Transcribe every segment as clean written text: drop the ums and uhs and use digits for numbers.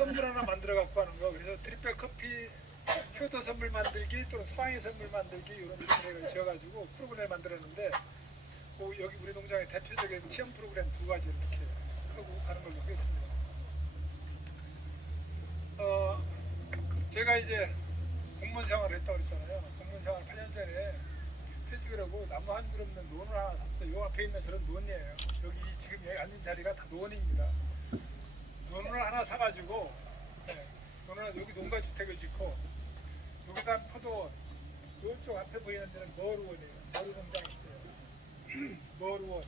선물 하나 만들어 갖고 하는 거. 그래서 드립백 커피 효도 선물 만들기 또는 소황이 선물 만들기 이런 프로그램을 지어가지고 프로그램을 만들었는데 여기 우리 농장의 대표적인 체험 프로그램 두 가지 이렇게 하고 가는 걸로 하겠습니다. 제가 이제 공무원 생활을 했다고 그랬잖아요. 공무원 생활 8년 전에 퇴직을 하고 나무 한 그루 없는 논을 하나 샀어요. 요 앞에 있는 저런 논이에요. 여기 지금 여기 앉은 자리가 다 논입니다. 논을 하나 사가지고 논을 여기 농가주택을 짓고 여기다 포도원, 이쪽 앞에 보이는 데는 머루원이에요. 머루농장이 있어요. 머루원.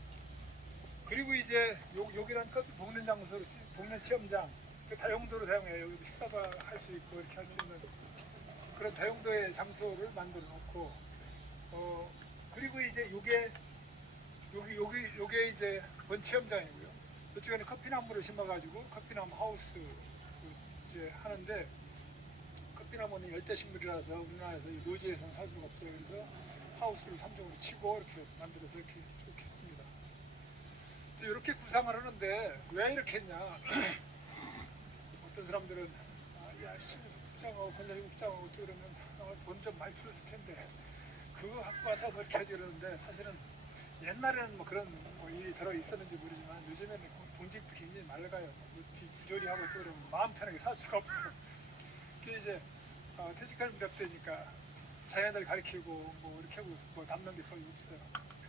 그리고 이제 여기는 커피 볶는 장소로 볶는 체험장, 그 다용도로 사용해요. 여기도 식사도 할 수 있고 이렇게 할 수 있는 그런 다용도의 장소를 만들어 놓고 그리고 이제 요게 이제 본 체험장이고요. 이쪽에는 커피나무를 심어가지고 커피나무 하우스 이제 하는데 커피나무는 열대식물이라서 우리나라에서 노지에서는 살 수가 없어요. 그래서 하우스를 3종으로 치고 이렇게 만들어서 이렇게 했습니다. 이렇게 구상을 하는데 왜 이렇게 했냐? 어떤 사람들은 야 시에서 국장하고 건설직 국장하고 어떻게 그러면 돈 좀 많이 풀었을 텐데 그거 갖고 와서 뭐 이렇게 하지 그러는데 사실은 옛날에는 뭐 그런 일이 들어 있었는지 모르지만 요즘에는 공직도 굉장히 맑아요. 뭐 부조리 하고 어떻게 그러면 마음 편하게 살 수가 없어. 그게 이제 퇴직할 무렵되니까 자녀들 가르치고 뭐 이렇게 하고 뭐 남는 게 거의 없어요.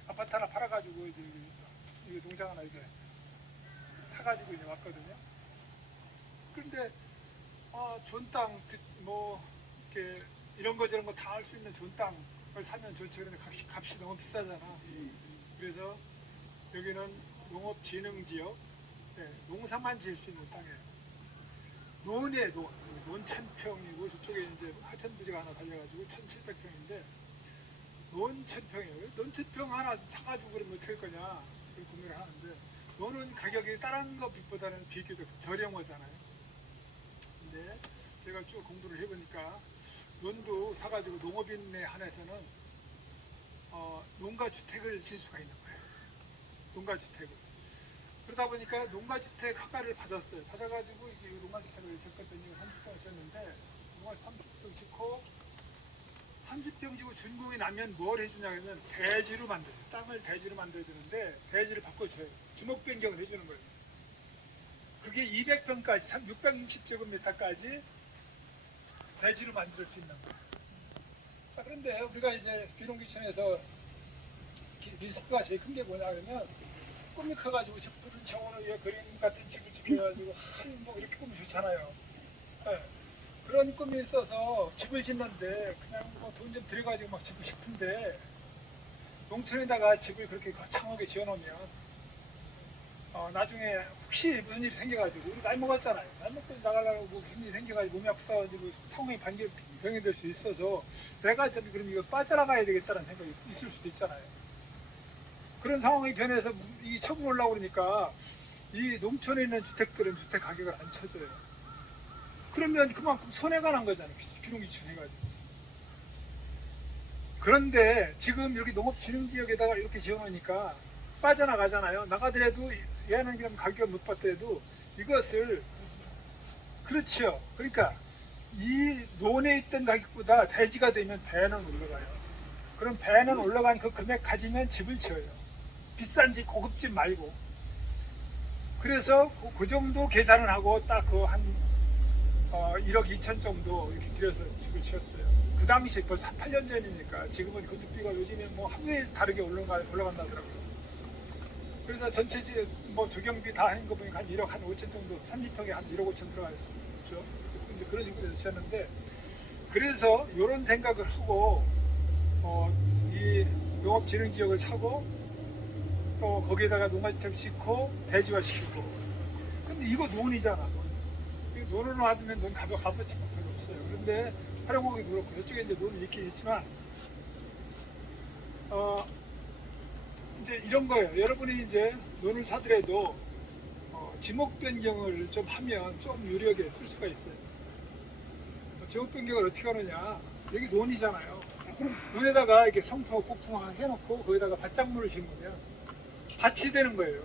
아파트 하나 팔아가지고 이제 이게 농장 하나 이게 사가지고 이제 왔거든요. 근데 좋은 땅 뭐 이렇게 이런 거 저런 거 다 할 수 있는 좋은 땅을 사면 좋죠. 그런데 값이 너무 비싸잖아. 그래서 여기는 농업진흥지역, 농사만 지을 수 있는 땅이에요. 논 1000평이고 저쪽에 이제 하천부지가 하나 달려가지고 1700평인데 논 1000평이에요. 논 1000평 하나 사가지고 그러면 어떻게 할 거냐 그런 고민을 하는데 논은 가격이 다른 거 빛보다는 비교적 저렴하잖아요. 근데 제가 쭉 공부를 해보니까 논도 사가지고 농업인에 한해서는 농가주택을 지을 수가 있는 거예요. 농가주택을. 그러다 보니까 농가주택 허가를 받았어요. 받아가지고 이게 농가주택을 짓거든요. 30평을 짓는데 농가주택 30평 짓고 30평 지고 준공이 나면 뭘 해주냐면 대지로 만들어요. 땅을 대지로 만들어주는데 대지를 바꿔줘요. 지목 변경을 해주는 거예요. 그게 200평까지 660제곱미터까지 대지로 만들 수 있는 거예요. 자, 그런데 우리가 이제 비농기촌에서 리스크가 제일 큰 게 뭐냐 그러면 꿈이 커가지고 푸른 정원 위에 그림 같은 집을 지켜가지고 뭐 이렇게 꾸면 좋잖아요. 네. 그런 꿈이 있어서 집을 짓는데 그냥 뭐 돈 좀 들여가지고 막 짓고 싶은데 농촌에다가 집을 그렇게 거창하게 지어놓으면 나중에 혹시 무슨 일이 생겨가지고 우리 나이 먹었잖아요. 나이 먹고 나가려고 무슨 일이 생겨가지고 몸이 아프다가지고 상황이 병이 될 수 있어서 내가 저기 그럼 이거 빠져나가야 되겠다는 생각이 있을 수도 있잖아요. 그런 상황이 변해서 이 처분 올라오고 그러니까 이 농촌에 있는 주택들은 주택 가격을 안 쳐줘요. 그러면 그만큼 손해가 난 거잖아요. 비농기촌 해가지고. 그런데 지금 여기 농업진흥지역에다가 이렇게 지어놓으니까 빠져나가잖아요. 나가더라도 얘는 그럼 가격을 못 받더라도 이것을 그렇죠. 그러니까 이 논에 있던 가격보다 대지가 되면 배는 올라가요. 그럼 배는 올라간 그 금액 가지면 집을 지어요. 비싼 집, 고급집 말고. 그래서 그 정도 계산을 하고 딱 그 한 1억 2천 정도 이렇게 들여서 집을 지었어요. 그 당시 벌써 8년 전이니까 지금은 건축비가 요즘에 뭐 하루에 다르게 올라간다더라고요. 그래서 전체 뭐 조경비 다 한 거 보니까 한 1억 한 5천 정도, 30평에 한 1억 5천 들어가 있었죠. 근데 그런 식으로 해서 지었는데 그래서 이런 생각을 하고 이 농업진흥지역을 사고 또 거기에다가 농가주택 짓고 대지화 시키고. 근데 이거 논이잖아. 논을 놔두면 논 값어치가 별로 없어요. 그런데 활용하기 그렇고 이쪽에 이제 논이 있긴 있지만 이제 이런 거예요. 여러분이 이제 논을 사더라도 지목 변경을 좀 하면 좀 유리하게 쓸 수가 있어요. 지목 변경을 어떻게 하느냐? 여기 논이잖아요. 논에다가 이렇게 성토 폭풍 해놓고 거기다가 밭작물을 심으면 밭이 되는 거예요.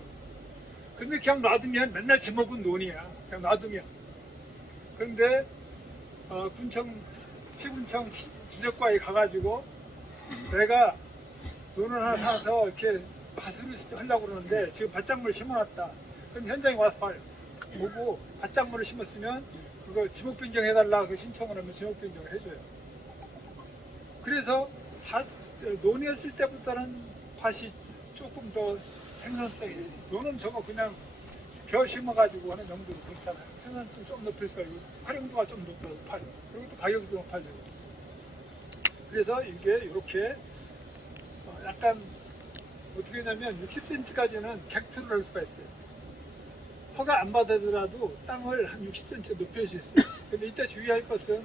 근데 그냥 놔두면 맨날 지목은 논이야. 그냥 놔두면. 그런데 군청 시군청 지적과에 가가지고 내가 논을 하나 사서 이렇게 밭으로 하려고 그러는데 지금 밭작물을 심어놨다. 그럼 현장에 와서 보고 밭작물을 심었으면 그거 지목 변경해달라 그 신청을 하면 지목 변경을 해줘요. 그래서 논이었을 때보다는 밭이 조금 더 생산성이, 논은 저거 그냥 벼 심어가지고 하는 정도로 그렇잖아요. 생산성 좀 높일 수 있고 활용도가 좀 높아요. 그리고 또 가격이 좀 높아져요. 그래서 이게 이렇게 약간 어떻게 하냐면 60cm까지는 객투를 할 수가 있어요. 허가 안 받아더라도 땅을 한 60cm 높일 수 있어요. 근데 이때 주의할 것은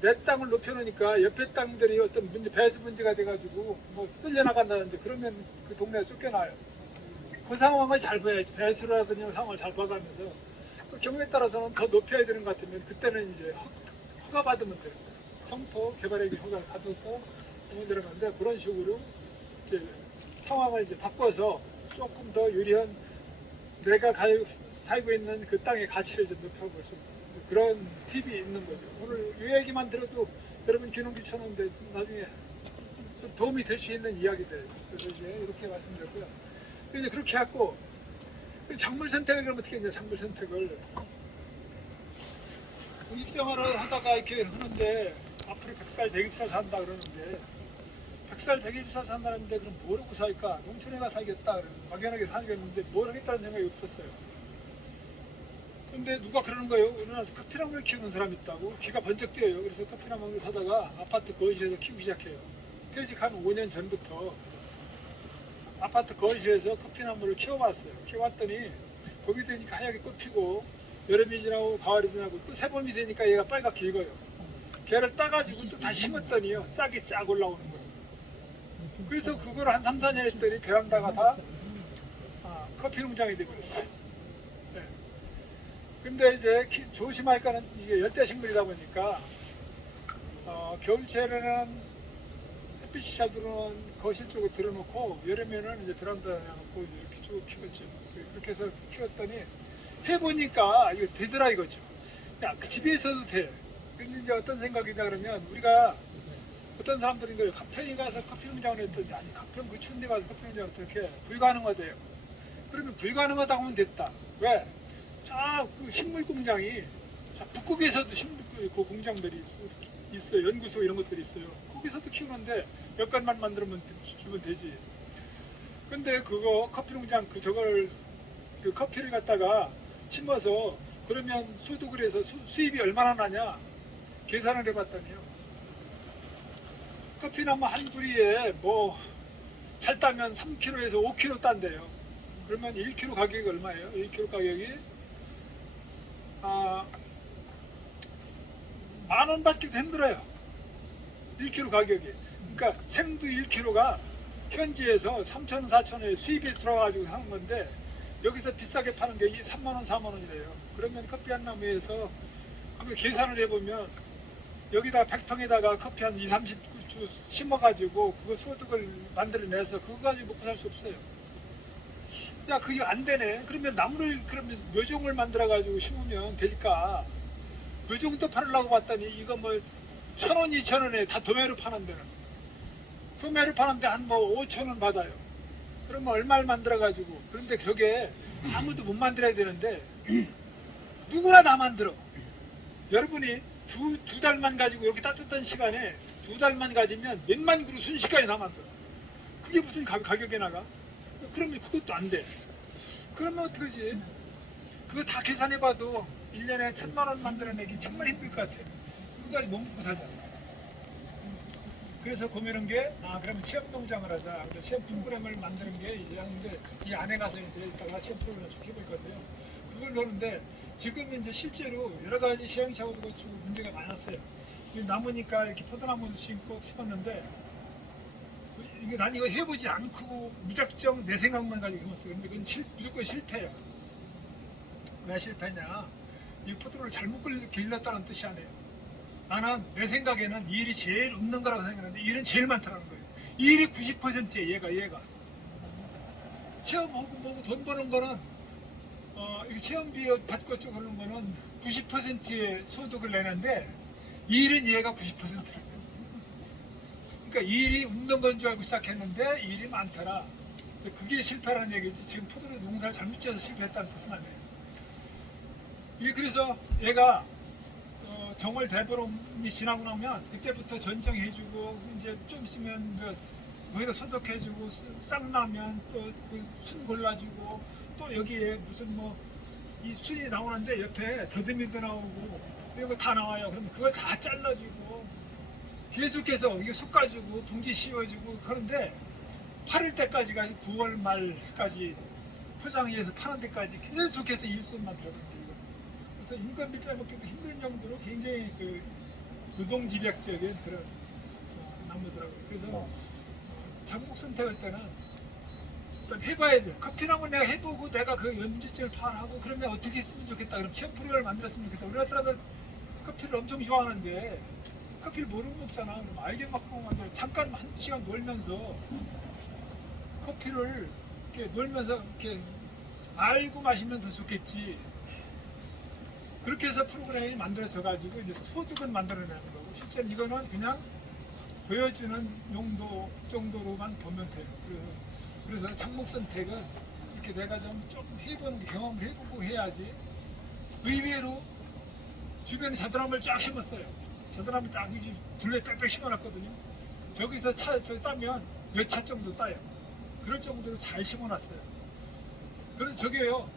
내 땅을 높여놓으니까 옆에 땅들이 어떤 문제, 배수 문제가 돼가지고 뭐 쓸려나간다든지 그러면 그 동네에 쫓겨나요. 그 상황을 잘 봐야지. 배수라든지 상황을 잘 봐가면서 그 경우에 따라서는 더 높여야 되는 것 같으면 그때는 이제 허가 받으면 돼요. 성토 개발행위 허가를 받아서 하면 되는 건데 그런 식으로 이제 상황을 이제 바꿔서 조금 더 유리한 내가 살고 있는 그 땅의 가치를 좀 높여볼 수 있는 그런 팁이 있는 거죠. 오늘 이 얘기만 들어도 여러분 귀농귀 쳐놓은데 나중에 좀 도움이 될 수 있는 이야기들. 그래서 이제 이렇게 말씀드렸고요. 이제 그렇게 하고 작물 선택을 그럼 어떻게 했냐? 작물 선택을 입생활을 하다가 이렇게 하는데 앞으로 100살, 120살 산다 그러는데 100살, 120살 산다는데 그럼 뭘 하고 살까? 농촌에 가 살겠다. 막연하게 살겠는데 뭘 하겠다는 생각이 없었어요. 근데 누가 그러는 거예요? 우리나라에서 커피나무를 키우는 사람이 있다고 귀가 번쩍 뛰어요. 그래서 커피나무를 사다가 아파트 거실에서 키우기 시작해요. 퇴직 한 5년 전부터 아파트 거실에서 커피나무를 키워봤어요. 키워봤더니 봄이 되니까 하얗게 꽃 피고 여름이 지나고 가을이 지나고 또 새봄이 되니까 얘가 빨갛게 익어요. 걔를 따가지고 또 다시 심었더니요 싹이 쫙 올라오는 거예요. 그래서 그걸 한 3, 4년 했더니 베란다가 다 커피 농장이 되버렸어요. 네. 근데 이제 조심할 거는 이게 열대식물이다 보니까 겨울철에는 햇빛이 잘 들어오는 거실 쪽에 들어놓고 여름에는 이제 베란다에 놓고 이렇게 쭉 키웠죠. 그렇게 해서 키웠더니 해보니까 이거 되더라 이거죠. 야, 집에 있어도 돼. 근데 이제 어떤 생각이냐 그러면 우리가 어떤 사람들인 거예요. 가평에 가서 커피 농장을 했더니 아니 가평 그 추운 데 가서 커피 농장을 어떻게 불가능하대요. 그러면 불가능하다고 하면 됐다. 왜? 그 식물 공장이 북극에서도 식물 그 공장들이 있어요. 연구소 이런 것들이 있어요. 거기서도 키우는데 몇 간만 만들면 주면 되지. 근데 그거 커피 농장 저걸 그 커피를 갖다가 심어서 그러면 소득을 해서 수입이 얼마나 나냐 계산을 해봤더니요. 커피나무 한 뿌리에 뭐 잘 따면 3kg에서 5kg 딴대요. 그러면 1kg 가격이 얼마예요? 1kg 가격이 10,000원 받기도 힘들어요. 1kg 가격이. 그러니까 생두 1kg가 현지에서 3,000원, 4,000원에 수입이 들어가지고 하는 건데 여기서 비싸게 파는 게 3만원, 4만원이래요. 그러면 커피 한 나무에서 그거 계산을 해보면 여기다 100평에다가 커피 한 2, 30주 심어가지고 그거 소득을 만들어내서 그거 가지고 먹고 살 수 없어요. 야, 그게 안 되네. 그러면 나무를, 그러면 묘종을 만들어가지고 심으면 될까? 묘종도 팔으려고 봤더니 이거 뭐 1,000원, 2,000원에 다 도매로 파는 데는. 소매로 파는데 한 뭐 5,000원 받아요. 그러면 얼마를 만들어가지고. 그런데 저게 아무도 못 만들어야 되는데 누구나 다 만들어. 여러분이 두 달만 가지고 이렇게 따뜻한 시간에 2달만 가지면 몇만 그루 순식간에 다 만들어. 그게 무슨 가격에 나가? 그러면 그것도 안 돼. 그러면 어떡하지? 그거 다 계산해봐도 1년에 1,000만원 만들어내기 정말 힘들 것 같아. 그거까지 못 먹고 살잖아. 그래서 고민한 게, 그러면 체험농장을 하자. 그래서 체험 프로그램을 만드는 게 이제 하는데, 이 안에 가서 이제 이따가 체험 프로그램을 쭉 해볼 건데요. 그걸 하는데, 지금 이제 실제로 여러 가지 시행착오도 거치고 문제가 많았어요. 나무니까 이렇게 포도나무도 심었는데, 난 이거 해보지 않고 무작정 내 생각만 가지고 심었어요. 근데 그건 무조건 실패예요. 왜 실패냐? 이 포도를 잘못 길렀다는 뜻이 아니에요. 나는 내 생각에는 이 일이 제일 없는 거라고 생각하는데 이 일은 제일 많다는 거예요. 이 일이 90%예요. 얘가. 체험하고 뭐고 돈 버는 거는 이게 체험비 받고 쭉 그러는 거는 90%의 소득을 내는데 일은 얘가 90%를. 그러니까 일이 웃는 건 줄 알고 시작했는데 일이 많더라. 그게 실패라는 얘기지. 지금 포도를 농사를 잘못 지어서 실패했다는 뜻은 아니에요. 이게 그래서 얘가 정월 대보름이 지나고 나면 그때부터 전정해주고 이제 좀 있으면 거기다 소독해주고 쌍라면 또 그 순 골라주고 또 여기에 무슨 뭐 이 순이 나오는데 옆에 더듬이도 나오고 이거 다 나와요. 그러면 그걸 다 잘라주고 계속해서 이게 솎아주고 봉지 씌워주고 그런데 팔을 때까지가 9월 말까지 포장해서 파는 데까지 계속해서 일손만 들어갑니다. 그래서 인건비 빼먹기도 힘든 정도로 굉장히 그 노동집약적인 그런 나무더라고요. 그래서 작목 선택할 때는 일단 해봐야 돼요. 커피나무 내가 해보고 내가 그 염지증을 파악하고 그러면 어떻게 했으면 좋겠다. 그럼 체험 프로그램을 만들었으면 좋겠다. 우리나라 사람들 커피를 엄청 좋아하는데 커피를 모르고 먹잖아. 그럼 알게 먹고 만들 잠깐 한 시간 놀면서 커피를 이렇게 놀면서 이렇게 알고 마시면 더 좋겠지. 그렇게 해서 프로그램이 만들어져 가지고 이제 소득은 만들어내는 거고 실제로 이거는 그냥 보여주는 용도 정도로만 보면 돼요. 그래서 작목 선택은 이렇게 내가 좀 해보는 경험을 해보고 해야지. 의외로 주변에 자두나무를 쫙 심었어요. 자두나무 딱 둘레 빽빽 심어놨거든요. 저기서 저 따면 몇 차 정도 따요. 그럴 정도로 잘 심어놨어요. 그래서 저게요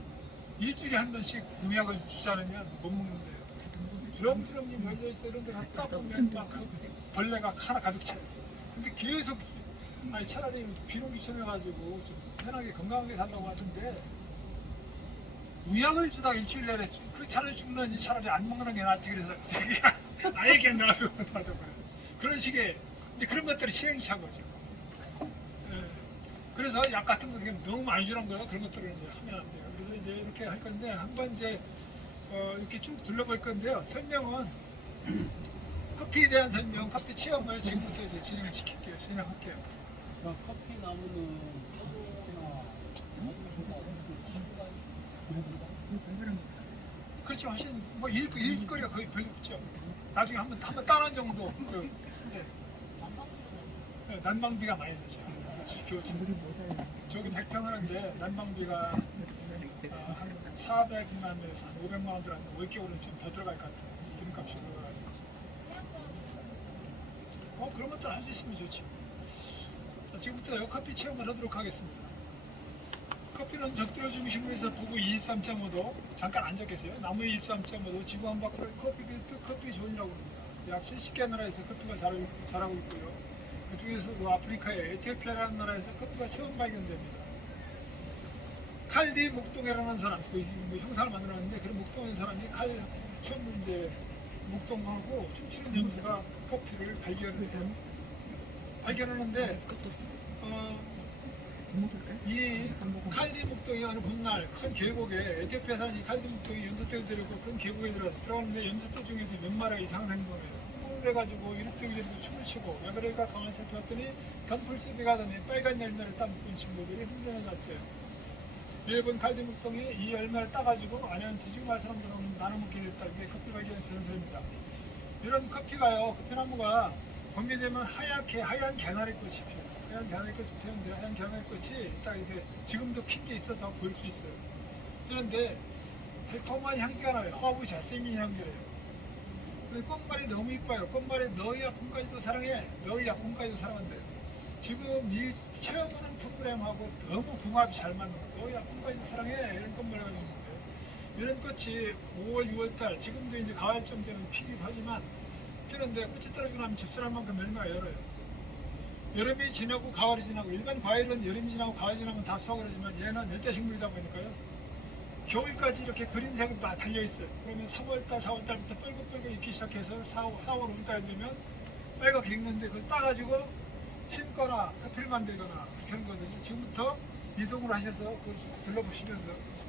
일주일에 한 번씩 농약을 주지 않으면 못 먹는데요. 주렁주렁이 열려있어 이런 데 가서 따보면 막 벌레가 하나 가득 차요. 근데 계속 아니 차라리 비농기 쳐내가지고 좀 편하게 건강하게 살라고 하던데 농약을 주다가 일주일 내내 그 차라리 죽는지 차라리 안 먹는 게 낫지. 그래서 아예 견뎌가지고 그런 식의 이제 그런 것들이 시행착오죠. 그래서 약 같은 거 너무 많이 주는 거예요. 그런 것들을 이제 하면 안 돼요. 그래서 이제 이렇게 할 건데 한번 이제 이렇게 쭉 둘러볼 건데요. 설명은 커피에 대한 설명, 커피 체험을 지금부터 이제 진행할게요. 커피 나무는 그렇죠. 훨씬 뭐 일거리가 거의 별로 없죠. 나중에 한번 따는 정도. 난방비가 많이 들죠. 저기 100평 하는데 난방비가 한 400만에서 한 500만 원 들어가는데 월겨울은 좀 더 들어갈 것 같아요. 기름값이 들어가고. 그런 것들 할 수 있으면 좋지. 자, 지금부터 커피 체험을 하도록 하겠습니다. 커피는 적도로 중심으로해서 부구 23.5도 잠깐 앉아 계세요. 나무 23.5도 지구 한 바퀴 커피 존이라고 합니다. 약 70개 나라에서 커피가 자라고 있고요. 그 중에서도 아프리카의 에티오피아라는 나라에서 커피가 처음 발견됩니다. 칼디 목동이라는 사람, 뭐 형상을 만들었는데 그런 목동의 사람이 처음 이제 목동하고 춤추는 염소가 커피를 발견하는데 이 칼디 목동이 어느 봄날 큰 계곡에 에티오피아 사는 이 칼디 목동이 염소떼를 데리고 큰 계곡에 들어가는데 염소떼 중에서 몇 마리가 이상한 행동을 해요. 그래가지고 이리저리 춤을 추고 왜 그럴까 가만히 살펴봤더니 덤플스비 가더니 빨간 열매를 따먹은 친구들이 흥분을 갔대요. 일본 칼디 목동이 이 열매를 따가지고 안에는 뒤죽말 사람들은 나눠 먹게 됐다. 이게 커피 발견의 전설입니다. 이런 커피가요, 커피나무가 봄이 되면 하얀 개나리꽃이 피어요. 하얀 개나리꽃이 피었는데 하얀 개나리꽃이 딱 이게 지금도 핀 게 있어서 보일 수 있어요. 그런데 달콤한 향기가 나요. 허브 잘생긴 향기래요. 꽃말이 너무 이뻐요. 꽃말이 너희 아픔까지도 사랑해. 너희 아픔까지도 사랑한대요. 지금 이 체험하는 프로그램하고 너무 궁합이 잘 맞는 거예요. 너희 아픔까지도 사랑해. 이런 꽃말을 가지고 있는데 이런 꽃이 5월, 6월달 지금도 이제 가을쯤 되면 피긴 하지만 피는데 꽃이 떨어지고 나면 집사람 만큼 열매가 열어요. 여름이 지나고 가을이 지나고 일반 과일은 여름이 지나고 가을이 지나면 다 수확을 하지만 얘는 열대식물이다 보니까요. 겨울까지 이렇게 그린색으로 다 달려있어요. 그러면 3월달, 4월달부터 뻘겋뻘겋 익기 시작해서 4월, 5월달 되면 빨갛게 익는데 그걸 따가지고 심거나 커피를 만들거나 이렇게 하는 거거든요. 지금부터 이동을 하셔서 그걸 둘러보시면서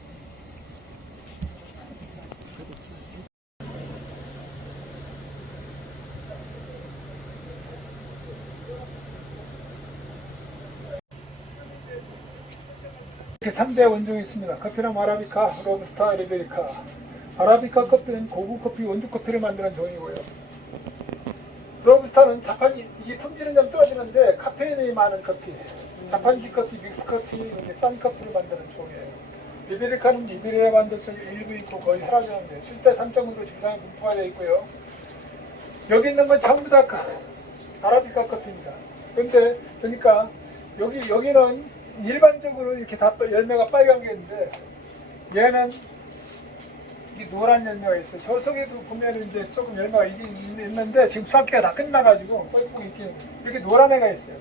이렇게 3대 원종이 있습니다. 커피랑 아라비카, 로부스타, 리베리카. 아라비카 커피는 고급 커피, 원두 커피를 만드는 종이고요. 로부스타는 자판기, 이게 품질은 좀 떨어지는데 카페인이 많은 커피, 자판기 커피, 믹스 커피, 이렇게 싼 커피를 만드는 종이에요. 리베리카는 이베리아 반도 쪽에 일부 있고 거의 사라졌는데 실제 3.5로 지상에 분포가 되어 있고요. 여기 있는 건 전부 다 아라비카 커피입니다. 근데 그러니까 여기는 일반적으로 이렇게 다 열매가 빨간 게 있는데 얘는 이 노란 열매가 있어요. 저 속에도 보면 이제 조금 열매가 있는데 지금 수확기가 다 끝나가지고 뻘ปุ๋ 이렇게 노란 애가 있어요.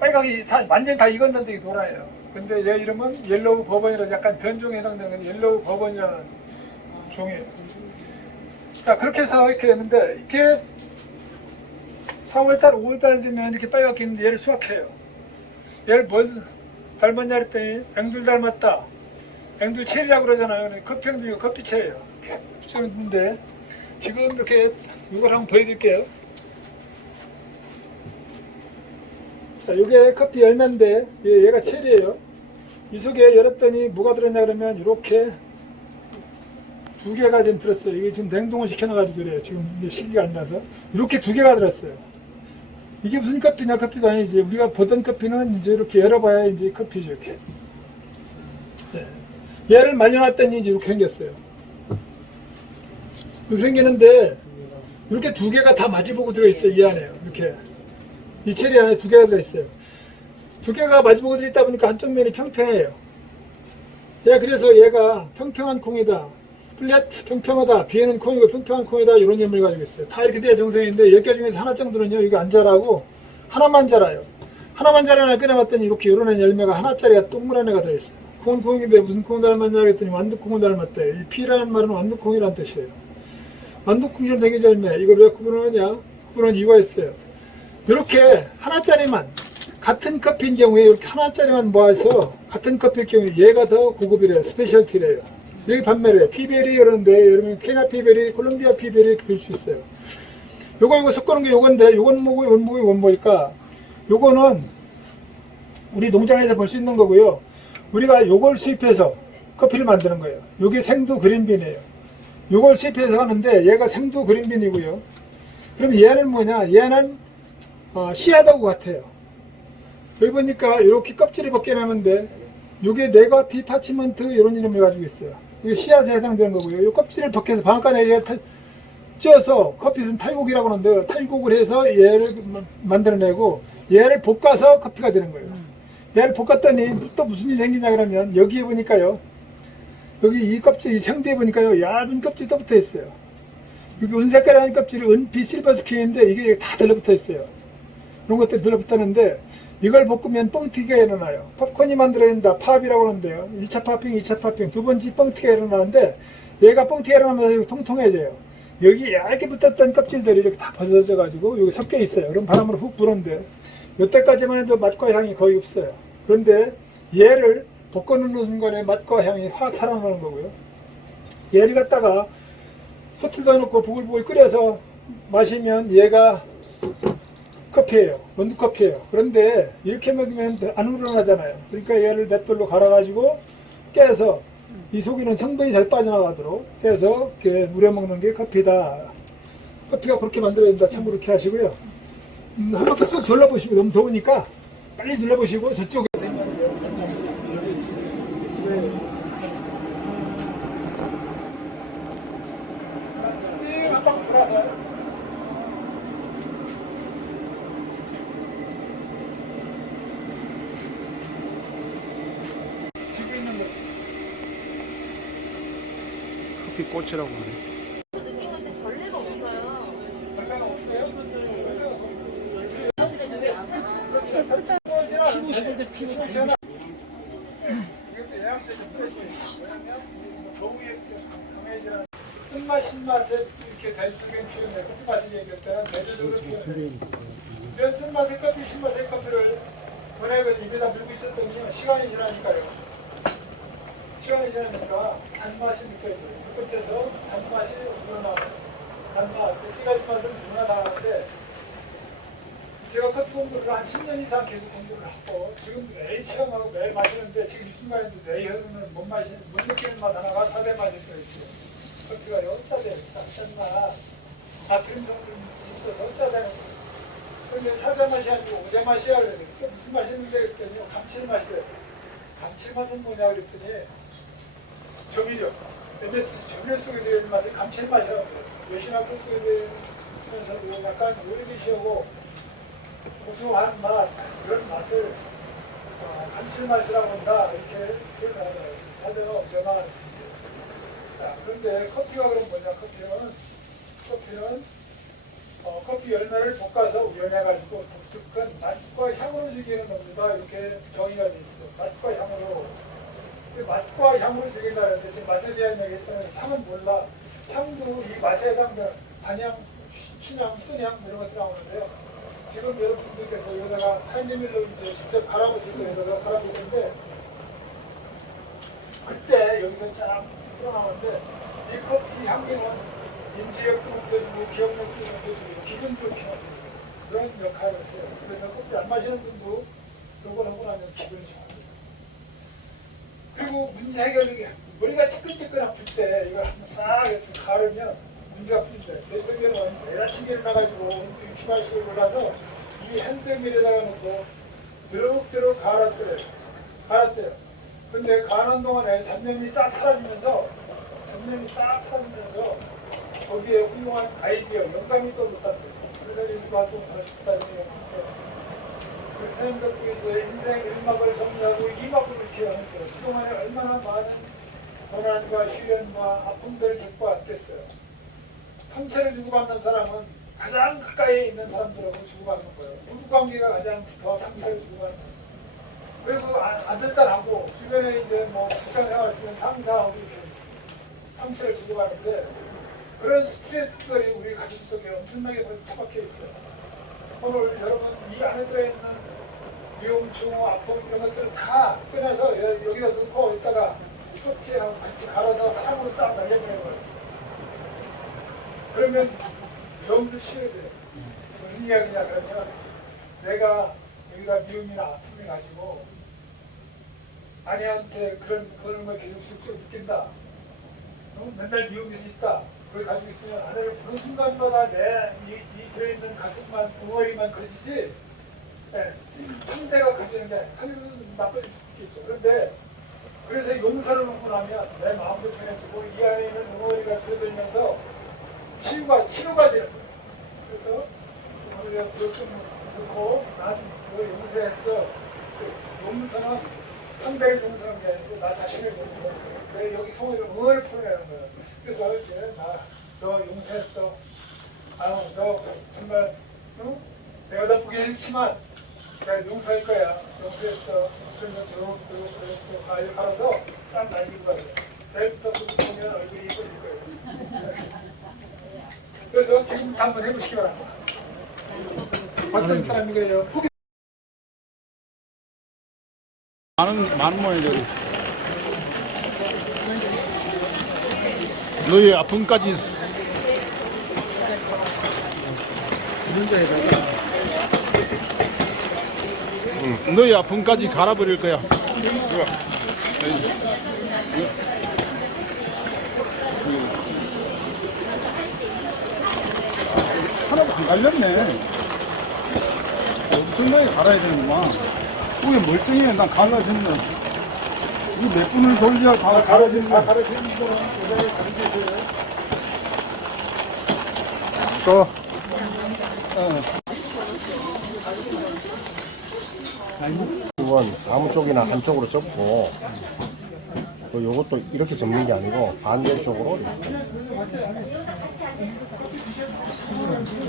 빨갛게 완전히 다 익었는데 이게 노란이에요. 근데 얘 이름은 옐로우 버번이라서 약간 변종에 해당되는 옐로우 버번이라는 종이에요. 자, 그렇게 해서 이렇게 했는데 이렇게 4월달, 5월달 되면 이렇게 빨갛게 있는데 얘를 수확해요. 얘를 뭘 닮았냐 했더니 앵둘 닮았다. 앵둘 체리라고 그러잖아요. 커피 앵둘이고 커피 체리예요. 커피 체리인데 지금 이렇게 이걸 한번 보여드릴게요. 자, 이게 커피 열매인데 얘가 체리예요. 이 속에 열었더니 뭐가 들었냐 그러면 이렇게 2개가 지금 들었어요. 이게 지금 냉동을 시켜놔가지고 그래요. 지금 이제 시기가 아니라서 이렇게 2개가 들었어요. 이게 무슨 커피냐? 커피도 아니지. 우리가 보던 커피는 이제 이렇게 열어봐야 이제 커피죠. 이렇게. 네. 얘를 말려놨더니 이제 이렇게 생겼어요. 이렇게 생기는데 이렇게 2개가 다 마주보고 들어있어요. 이 안에요. 이렇게. 이 체리 안에 2개가 들어있어요. 2개가 마주보고 들어있다 보니까 한쪽 면이 평평해요. 그래서 얘가 평평한 콩이다. 플랫, 평평하다. 비에는 콩이고 평평한 콩이다. 이런 의미를 가지고 있어요. 다 이렇게 돼야 정성인데 10개 중에서 하나 정도는요. 이거 안 자라고 하나만 자라요. 하나만 자라나 끓여봤더니 이렇게 요런 열매가 하나짜리가 동그란 애가 들어있어요. 콩은 콩인데 무슨 콩 닮았냐 했더니 완두콩을 닮았대요. 이 피라는 말은 완두콩이라는 뜻이에요. 완두콩이랑 되게 열매. 이걸 왜 구분하느냐? 구분한 이유가 있어요. 이렇게 하나짜리만 같은 커피인 경우에 이렇게 하나짜리만 모아서 같은 커피일 경우에 얘가 더 고급이래요. 스페셜티래요. 여기 판매를 해요. 피베리 이러는데 여러분 케냐 피베리, 콜롬비아 피베리 이렇게 볼 수 있어요. 요거 섞어놓은 게 요건데 요건 뭐고 요건 뭐고 요건 뭐니까 요거는 우리 농장에서 볼 수 있는 거고요. 우리가 요걸 수입해서 커피를 만드는 거예요. 요게 생두 그린빈이에요. 요걸 수입해서 하는데 얘가 생두 그린빈이고요. 그럼 얘는 뭐냐? 얘는 씨앗하고 같아요. 여기 보니까 이렇게 껍질이 벗겨나는데 요게 네과 피파치먼트 이런 이름을 가지고 있어요. 이게 씨앗에 해당되는 거고요. 이 껍질을 벗겨서 방앗간에 쪄서 커피는 탈곡이라고 하는데요. 탈곡을 해서 얘를 만들어내고 얘를 볶아서 커피가 되는 거예요. 얘를 볶았더니 또 무슨 일이 생기냐 그러면 여기에 보니까요. 여기 이 껍질, 이 생두에 보니까요. 얇은 껍질이 또 붙어 있어요. 여기 은색깔한 껍질이 은빛 실버 스킨인데 이게 다 들러붙어 있어요. 이런 것들이 들러붙었는데 이걸 볶으면 뻥튀기가 일어나요. 팝콘이 만들어진다. 팝이라고 하는데요. 1차 팝핑, 2차 팝핑, 두 번째 뻥튀기가 일어나는데 얘가 뻥튀기가 일어나면서 통통해져요. 여기 얇게 붙었던 껍질들이 이렇게 다 벗어져 가지고 여기 섞여 있어요. 그럼 바람으로 훅 부는데 이때까지만 해도 맛과 향이 거의 없어요. 그런데 얘를 볶아놓는 순간에 맛과 향이 확 살아나는 거고요. 얘를 갖다가 소트에다 넣고 부글부글 끓여서 마시면 얘가 커피예요. 원두 커피예요. 그런데 이렇게 먹으면 안 우러나잖아요. 그러니까 얘를 맷돌로 갈아가지고 깨서 이 속에는 성분이 잘 빠져나가도록 해서 이렇게 우려 먹는 게 커피다. 커피가 그렇게 만들어야 된다. 참고로 이렇게 하시고요. 한 바퀴 쏙 둘러보시고 너무 더우니까 빨리 둘러보시고 저쪽에 한 바퀴 돌아서 커피 꽃이라고 하네. 느낌인데 벌레가 없어요. 벌레가 없어요? 피부 시골대 피부 달리 이것도 예약돼서 왜냐면 겨우에 강해지는 끝맛 신맛에 이렇게 대조적인 표현을 끝맛을 얘기할 때는 대조적으로 표현해요. 이런 쓴맛의 커피, 신맛의 커피를 보내고 입에다 물고 있었던 게 시간이 지나니까요. 시간이 지나니까 단맛이 느껴져요. 그 끝에서 단맛이 우러나고 단맛, 세 가지 맛은 누구나 다 하는데 제가 커피 공부를 한 10년 이상 계속 공부를 하고 지금 매일 체험하고 매일 마시는데 지금 이 순간에도 내 혀로는 못 느끼는 맛 하나가 4대 맛일 거 있어요. 커피가 어쩌대요? 짠나. 아, 그런 사람도 있어서 어쩌다는 거예요. 근데 4대 맛이 아니고 5대 맛이야 그래요. 또 무슨 맛이 있는데 그랬더니 감칠맛이래요. 감칠맛은 뭐냐 그랬더니 조미료. MSG 조미료 속에 들어있는 맛이 감칠맛이라고 그래요. 여신학교 속에 있으면서도 약간 오리기시하고 고소한 맛, 그런 맛을 감칠맛이라고 한다. 이렇게 표현하더라고요. 사대가 엄청난. 자, 그런데 커피가 그럼 뭐냐? 커피는 커피 열매를 볶아서 우려내가지고 독특한 맛과 향으로 즐기는 겁니다. 이렇게 정의가 돼 있어. 맛과 향으로. 맛과 향으로 즐긴다는데 지금 맛에 대한 얘기 했잖아요. 향은 몰라. 향도 이 맛에 해당되는 단향, 신향, 쓴향 이런 것들이 나오는데요. 지금 여러분들께서 여기다가 한지밀로 이제 직접 갈아보시고 여기다가 갈아보시는데 그때 여기서 쫙 풀어나오는데 이 커피 향기는 인지력도 높여주고 기억력도 높여주고 기분 좋게 하고 그런 역할을 해요. 그래서 커피 안 마시는 분도 이걸 하고 나면 기분이 좋아요. 그리고 문제 해결이 머리가 찌끈찌끈 아플 때 이걸 한번 싹 이렇게 가르면 문제가 풀린대. 대통령은 매일 아침에 일어나가지고 육식하시고 몰라서 이 핸드밀에다가 놓고 드럭드럭 갈았대요. 근데 가는 동안에 잡념이 싹 사라지면서 거기에 훌륭한 아이디어, 영감이 떠올랐대요. 그래서 일부가 좀 더 싶다는 생각인데 그 선생님들 중에 인생 1막을 정리하고 2막을 이렇게 하는데 그동안에 얼마나 많은 고난과 시련과 아픔들을 겪고 왔겠어요. 상처를 주고받는 사람은 가장 가까이 있는 사람들하고 주고받는 거예요. 부부관계가 가장 더 상처를 주고받는 거예요. 그리고 아들딸하고 주변에 이제 뭐 직장생활 했으면 상사하고 이렇게 상처를 주고받는데 그런 스트레스들이 우리 가슴속에 엄청나게 벌써 처박혀 있어요. 오늘 여러분 이 안에 들어있는 미움충, 아픔 이런 것들을 다 꺼내서 여기다 넣고 있다가 커피하고 같이 갈아서 향으로 싹 날려버리는 거예요. 그러면 병도 치료돼요. 무슨 이야기냐 그러면 내가 여기다 미움이나 아픔을 가지고 아내한테 그런 걸 계속 슬쩍 느낀다. 맨날 미움이 있다. 그걸 가지고 있으면 아내를 보는 순간마다 이 들어있는 가슴만, 웅어리만 커지지 상대가 커지는 게 상대는 나빠질 수도 있겠죠. 그런데 그래서 용서를 받고 나면 내 마음도 편해지고 이 안에 있는 웅어리가 줄어들면서 치료가 되는 거예요. 그래서 우리가 그걸 좀 넣고 난 그걸 용서했어. 용서는 상대를 용서하는 게 아니고 나 자신을 용서하는 거예요. 내 여기 속에 응을 풀어내는 거예요. 그래서 이제 너 용서했어. 너 정말 내가 나쁘게 했지만 내가 용서할 거야. 용서했어. 그러면 또 가위를 갈아서 싹 날리고 가야 돼. 내일부터 보면 얼굴이 이뻐질 거예요. 그래서 지금부터 한번 해보시기 바랍니다. 어떤 사람이에요? 많은 모양이 되고 너의 아픔까지 너의 아픔까지 갈아버릴 거야. 하나도 안 갈렸네. 엄청나게 갈아야 되는구만. 그게 멀쩡해. 난 갈라졌네. 이거 몇 분을 돌려야 다 갈아지는 거야. 가르치는 거는 여자를 가르치세요. 또 이건 아무 쪽이나 한쪽으로 접고 또 요것도 이렇게 접는 게 아니고 반대쪽으로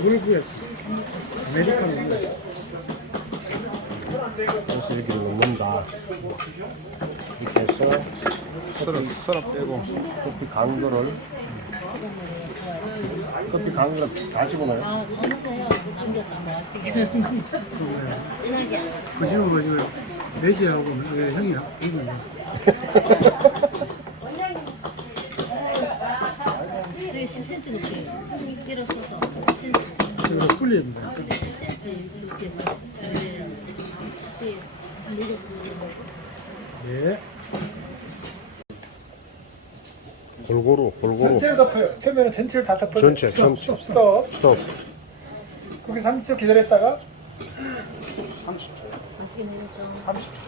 이렇게. 그래서 이렇게 넣는다. 이렇게 해서 서랍 빼고 커피 강도를 다 집어넣어요. 건으세요. 남겼다 뭐 하시게. 진하게. 거짓말 가지고 매제하고 형이 이거 10cm 높이 끼를 써서 10cm. 이거 불려야 된다. 10cm 이렇게 해서 네. 골고루 전체를 덮어요. 처음에는 전체를 다 덮어요. 전체, 스톱, 전체. 스톱, 스톱. 스톱. 거기 30초 기다렸다가 맛있게 내려줘. 30초.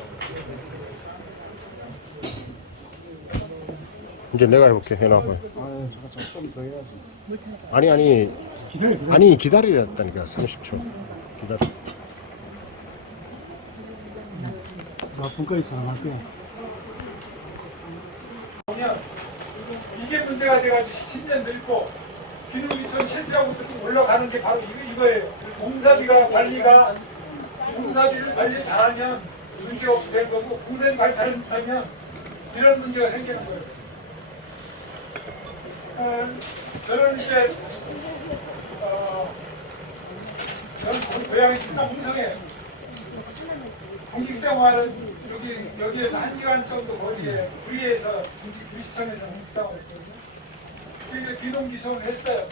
이제 내가 해볼게. 해놔봐요. 아유, 잠깐 좀 더 해야지. 아니 기다리랬다니까. 30초 기다려. 나 분까지 사랑할게. 보면 이게 문제가 돼가지고 10년 늙고 기능기천 실비하고부터 좀 올라가는 게 바로 이거예요. 그래서 공사비를 관리 잘하면 문제가 없이 되는 거고 공사비 관리 잘 못하면 이런 문제가 생기는 거예요. 저는 이제 저는 고향이 충남 홍성에 공식 생활은 여기에서 1시간 정도 거리에 구리에서 구리시청에서 공식 생활을 했거든요. 그게 귀농귀촌을 했어요.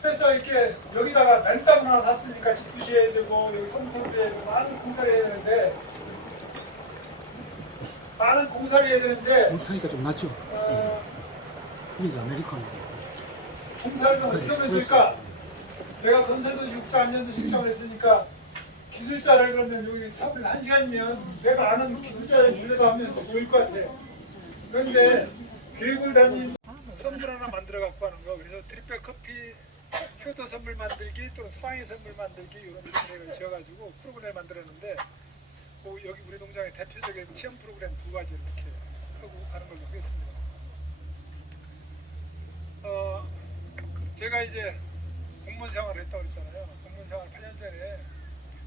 그래서 이렇게 여기다가 맨땅 하나 샀으니까 집도 지어야 되고 여기 선풍도 해야 되고 많은 공사를 해야 되는데 못하니까 좀 낫죠. 이게 아메리카노. 공사를 좀 어떻게 하면 될까? 내가 건설도 직장, 안전도 직장을 했으니까 기술자를 그러면 여기 사업을 1시간이면 내가 아는 기술자를 빌려다 하면 더 좋을 것 같아. 그런데 교육을 다닌 선물 하나 만들어 갖고 하는 거. 그래서 드립백 커피 효도 선물 만들기 또는 소황이 선물 만들기 이런 프로그램을 지어가지고 프로그램을 만들었는데 여기 우리 농장의 대표적인 체험 프로그램 2가지 이렇게 하고 가는 걸로 하겠습니다. 제가 이제 공무원 생활을 했다고 그랬잖아요. 공무원 생활 8년 전에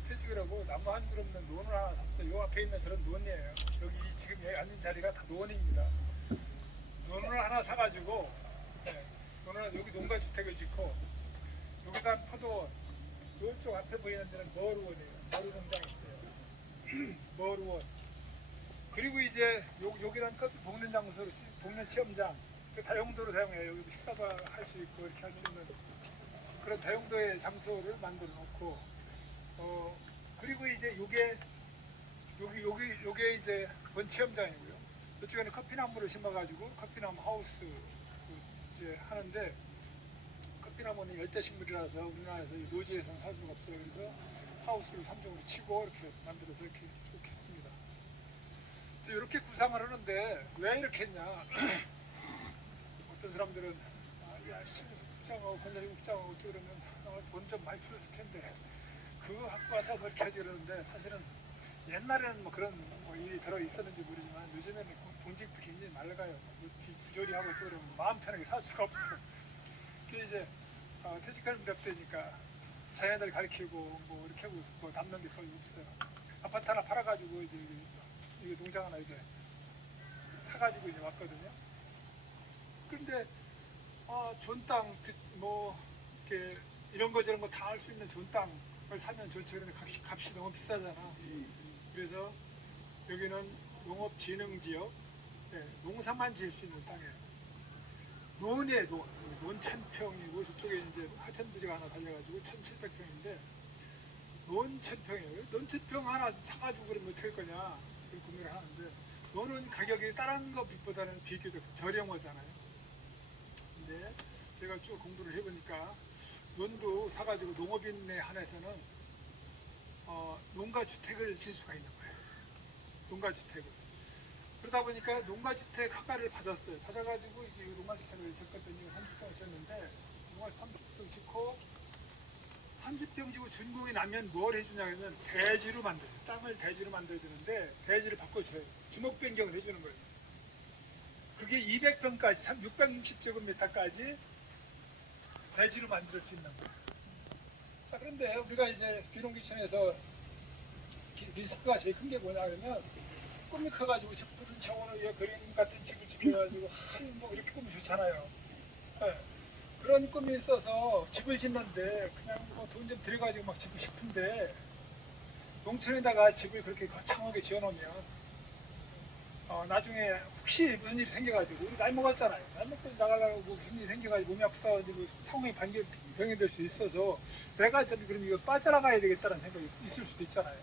퇴직을 하고 나무 한 그루 없는 논을 하나 샀어요. 요 앞에 있는 저런 논이에요. 여기 지금 여기 앉은 자리가 다 논입니다. 논을 하나 사가지고 논은 여기 농가주택을 짓고 여기다 포도원, 이쪽 앞에 보이는 데는 머루원이에요. 머루농장이 있어요. 머루원. 그리고 이제 여기는 커피 볶는 장소로 볶는 체험장. 그 다용도로 사용해요. 여기 식사도 할 수 있고 이렇게 할 수 있는 그런 다용도의 장소를 만들어 놓고 그리고 이제 요게 이제 원 체험장이고요. 이쪽에는 커피나무를 심어가지고 커피나무 하우스 이제 하는데 커피나무는 열대식물이라서 우리나라에서 노지에서는 살 수가 없어요. 그래서 하우스를 3종으로 치고 이렇게 만들어서 이렇게 쭉 했습니다. 이렇게 구상을 하는데 왜 이렇게 했냐? 어떤 사람들은 시청에서 국장하고 건설직 국장하고 그러면 돈 좀 많이 풀었을 텐데 그거 갖고 와서 그렇게 하지 그러는데 사실은 옛날에는 뭐 그런 일이 들어 있었는지 모르지만 요즘에는 공직도 굉장히 맑아요. 부조리하고 또 그러면 마음 편하게 살 수가 없어. 그게 이제 퇴직할 무렵 되니까 자녀들 가르치고 뭐 이렇게 하고 뭐 남는 게 거의 없어요. 아파트 하나 팔아가지고 이제 이게 농장 하나 이제 사가지고 이제 왔거든요. 근데 좋은 땅 뭐 이렇게 이런 거 저런 거 다 할 수 있는 좋은 땅을 사면 좋죠. 그런데 값이 너무 비싸잖아. 그래서 여기는 농업진흥지역, 농사만 지을 수 있는 땅이에요. 논 1000평이고 저쪽에 이제 하천부지가 하나 달려가지고 1700평인데 논 1000평이에요. 논 1000평 하나 사가지고 그러면 어떻게 할 거냐 그런 고민을 하는데 논은 가격이 다른 것보다는 비교적 저렴하잖아요. 근데 제가 쭉 공부를 해보니까 논도 사가지고 농업인에 한해서는 농가주택을 지을 수가 있는 거예요. 농가주택을. 그러다 보니까 농가주택 허가를 받았어요. 받아가지고 이게 농가주택을 짓거든요. 30평을 짓는데 농가주택 30평 짓고 30평 지고 준공이 나면 뭘 해주냐면 대지로 만들어요. 땅을 대지로 만들어주는데 대지를 바꿔줘요. 지목 변경을 해주는 거예요. 그게 200평까지 660제곱미터까지 대지로 만들 수 있는 거예요. 자, 그런데 우리가 이제 귀농귀촌에서 리스크가 제일 큰 게 뭐냐 그러면 꿈이 커가지고 푸른 청원을 위해 그림 같은 집을 지켜가지고 뭐 이렇게 꾸면 좋잖아요. 그런 꿈이 있어서 집을 짓는데 그냥 뭐 돈 좀 들여가지고 막 짓고 싶은데 농촌에다가 집을 그렇게 거창하게 지어놓으면 나중에 혹시 무슨 일이 생겨가지고 우리 나이 먹었잖아요. 나이 먹고 나가려고 무슨 일이 생겨가지고 몸이 아프다가지고 상황이 병행될 수 있어서 내가 좀 그럼 이거 빠져나가야 되겠다는 생각이 있을 수도 있잖아요.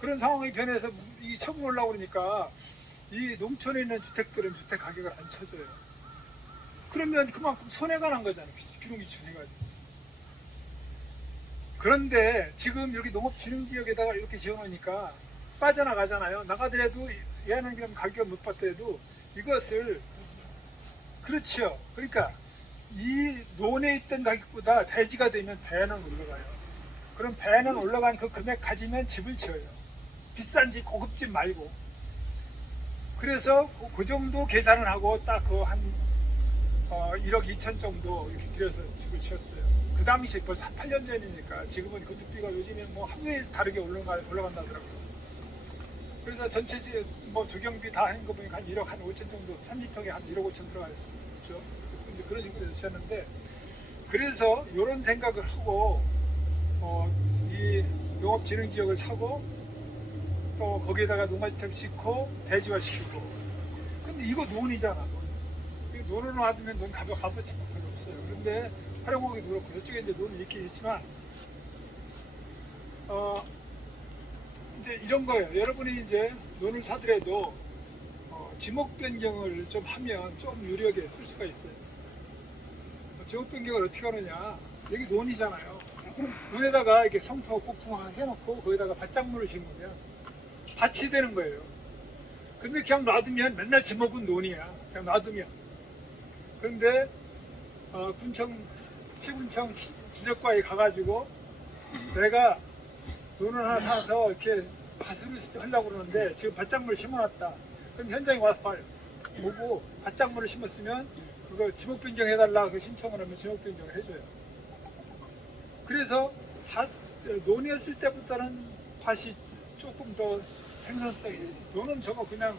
그런 상황이 변해서 이 처분 올라오고 그러니까 이 농촌에 있는 주택들은 주택 가격을 안 쳐줘요. 그러면 그만큼 손해가 난 거잖아요. 기농기촌 해가지고. 그런데 지금 여기 농업진흥지역에다가 이렇게 지어놓으니까 빠져나가잖아요. 나가더라도 얘는 그럼 가격을 못 받더라도 이것을 그렇죠. 그러니까 이 논에 있던 가격보다 대지가 되면 배는 올라가요. 그럼 배는 올라간 그 금액 가지면 집을 지어요. 비싼 집, 고급집 말고. 그래서 그 정도 계산을 하고 딱 그 한 1억 2천 정도 이렇게 들여서 집을 지었어요. 그 당시 벌써 한 8년 전이니까 지금은 그것비가 요즘에 뭐 하루에 다르게 올라간다더라고요. 그래서 전체 뭐 조경비 다 한 거 보니까 한 1억 한 5천 정도, 30평에 한 1억 5천 들어가 있어요. 그렇죠? 근데 그런 식으로 해서 지었는데 그래서 이런 생각을 하고 이 농업진흥지역을 사고 또 거기에다가 농가주택 짓고 대지화시키고. 근데 이거 논이잖아. 논으로 놔두면 논 값어치가 별로 없어요. 그런데 활용하기도 그렇고 이쪽에 이제 논이 있긴 있지만 이제 이런 거예요. 여러분이 이제 논을 사더라도 지목 변경을 좀 하면 좀 유리하게 쓸 수가 있어요. 지목 변경을 어떻게 하느냐? 여기 논이잖아요. 논에다가 이렇게 성토 폭풍 해놓고 거기다가 밭작물을 심으면 밭이 되는 거예요. 근데 그냥 놔두면 맨날 지목은 논이야. 그냥 놔두면. 그런데 시군청 지적과에 가가지고 내가 논을 하나 사서 이렇게 밭을 하려고 그러는데 지금 밭작물을 심어놨다. 그럼 현장에 와서 봐요. 보고 밭작물을 심었으면 그거 지목 변경해달라 그 신청을 하면 지목 변경을 해줘요. 그래서 논이었을 때부터는 밭이 조금 더 생산성이, 논은 저거 그냥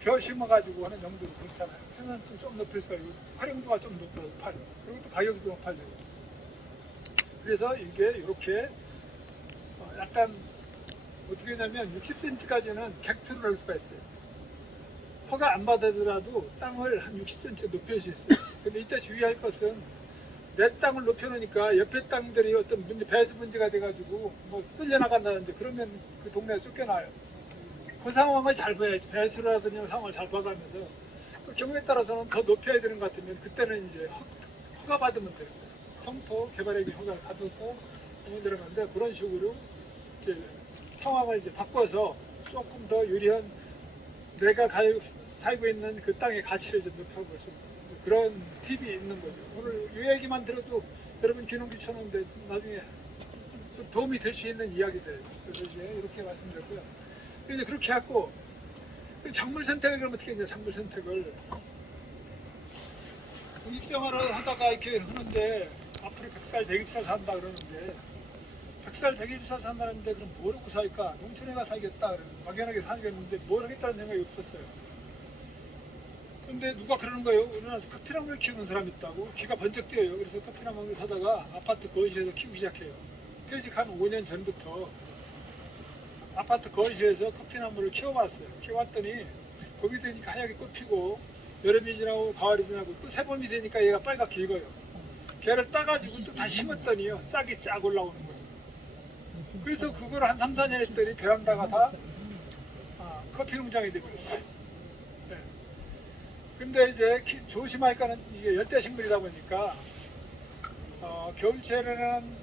벼 심어가지고 하는 정도로 그렇잖아요. 생산성 좀 높일 수 있고 활용도가 좀 높아서 팔려. 그리고 또 가격도 높아져요. 그래서 이게 이렇게 약간 어떻게 하냐면 60cm까지는 객투를 할 수가 있어요. 허가 안 받아더라도 땅을 한 60cm 높일 수 있어요. 근데 이때 주의할 것은 내 땅을 높여놓으니까 옆에 땅들이 어떤 문제, 배수 문제가 돼가지고 뭐 쓸려나간다든지 그러면 그 동네에 쫓겨나요. 그 상황을 잘 봐야지. 배수라든지 상황을 잘 봐가면서 그 경우에 따라서는 더 높여야 되는 것 같으면 그때는 이제 허가 받으면 돼요. 성토 개발행위 허가를 받아서 하면 되는 건데 그런 식으로 이제 상황을 이제 바꿔서 조금 더 유리한 내가 살고 있는 그 땅의 가치를 이제 높여볼 수 있는 그런 팁이 있는 거죠. 오늘 이 얘기만 들어도 여러분 귀농귀촌인데 나중에 좀 도움이 될 수 있는 이야기들. 그래서 이제 이렇게 말씀드렸고요. 이제 그렇게 하고 작물 선택을 그럼 어떻게 했냐? 작물 선택을 독립생활을 하다가 이렇게 하는데 앞으로 100살, 120살 산다 그러는데 100살, 120살 산다는데 그럼 뭘 하고 살까? 농촌에 가 살겠다 그러는 막연하게 살겠는데 뭘 하겠다는 생각이 없었어요. 근데 누가 그러는 거예요? 우리나라에서 커피나무를 키우는 사람이 있다고 귀가 번쩍 뛰어요. 그래서 커피나무를 사다가 아파트 거실에서 키우기 시작해요. 퇴직 한 5년 전부터 아파트 거실에서 커피나무를 키워봤어요. 키워봤더니 봄이 되니까 하얗게 꽃 피고 여름이 지나고 가을이 지나고 또 새봄이 되니까 얘가 빨갛게 익어요. 걔를 따가지고 또 다시 심었더니요 싹이 쫙 올라오는 거예요. 그래서 그걸 한 3, 4년 했더니 베란다가 다 커피 농장이 되어버렸어요. 네. 근데 이제 조심할 거는 이게 열대식물이다 보니까 겨울철에는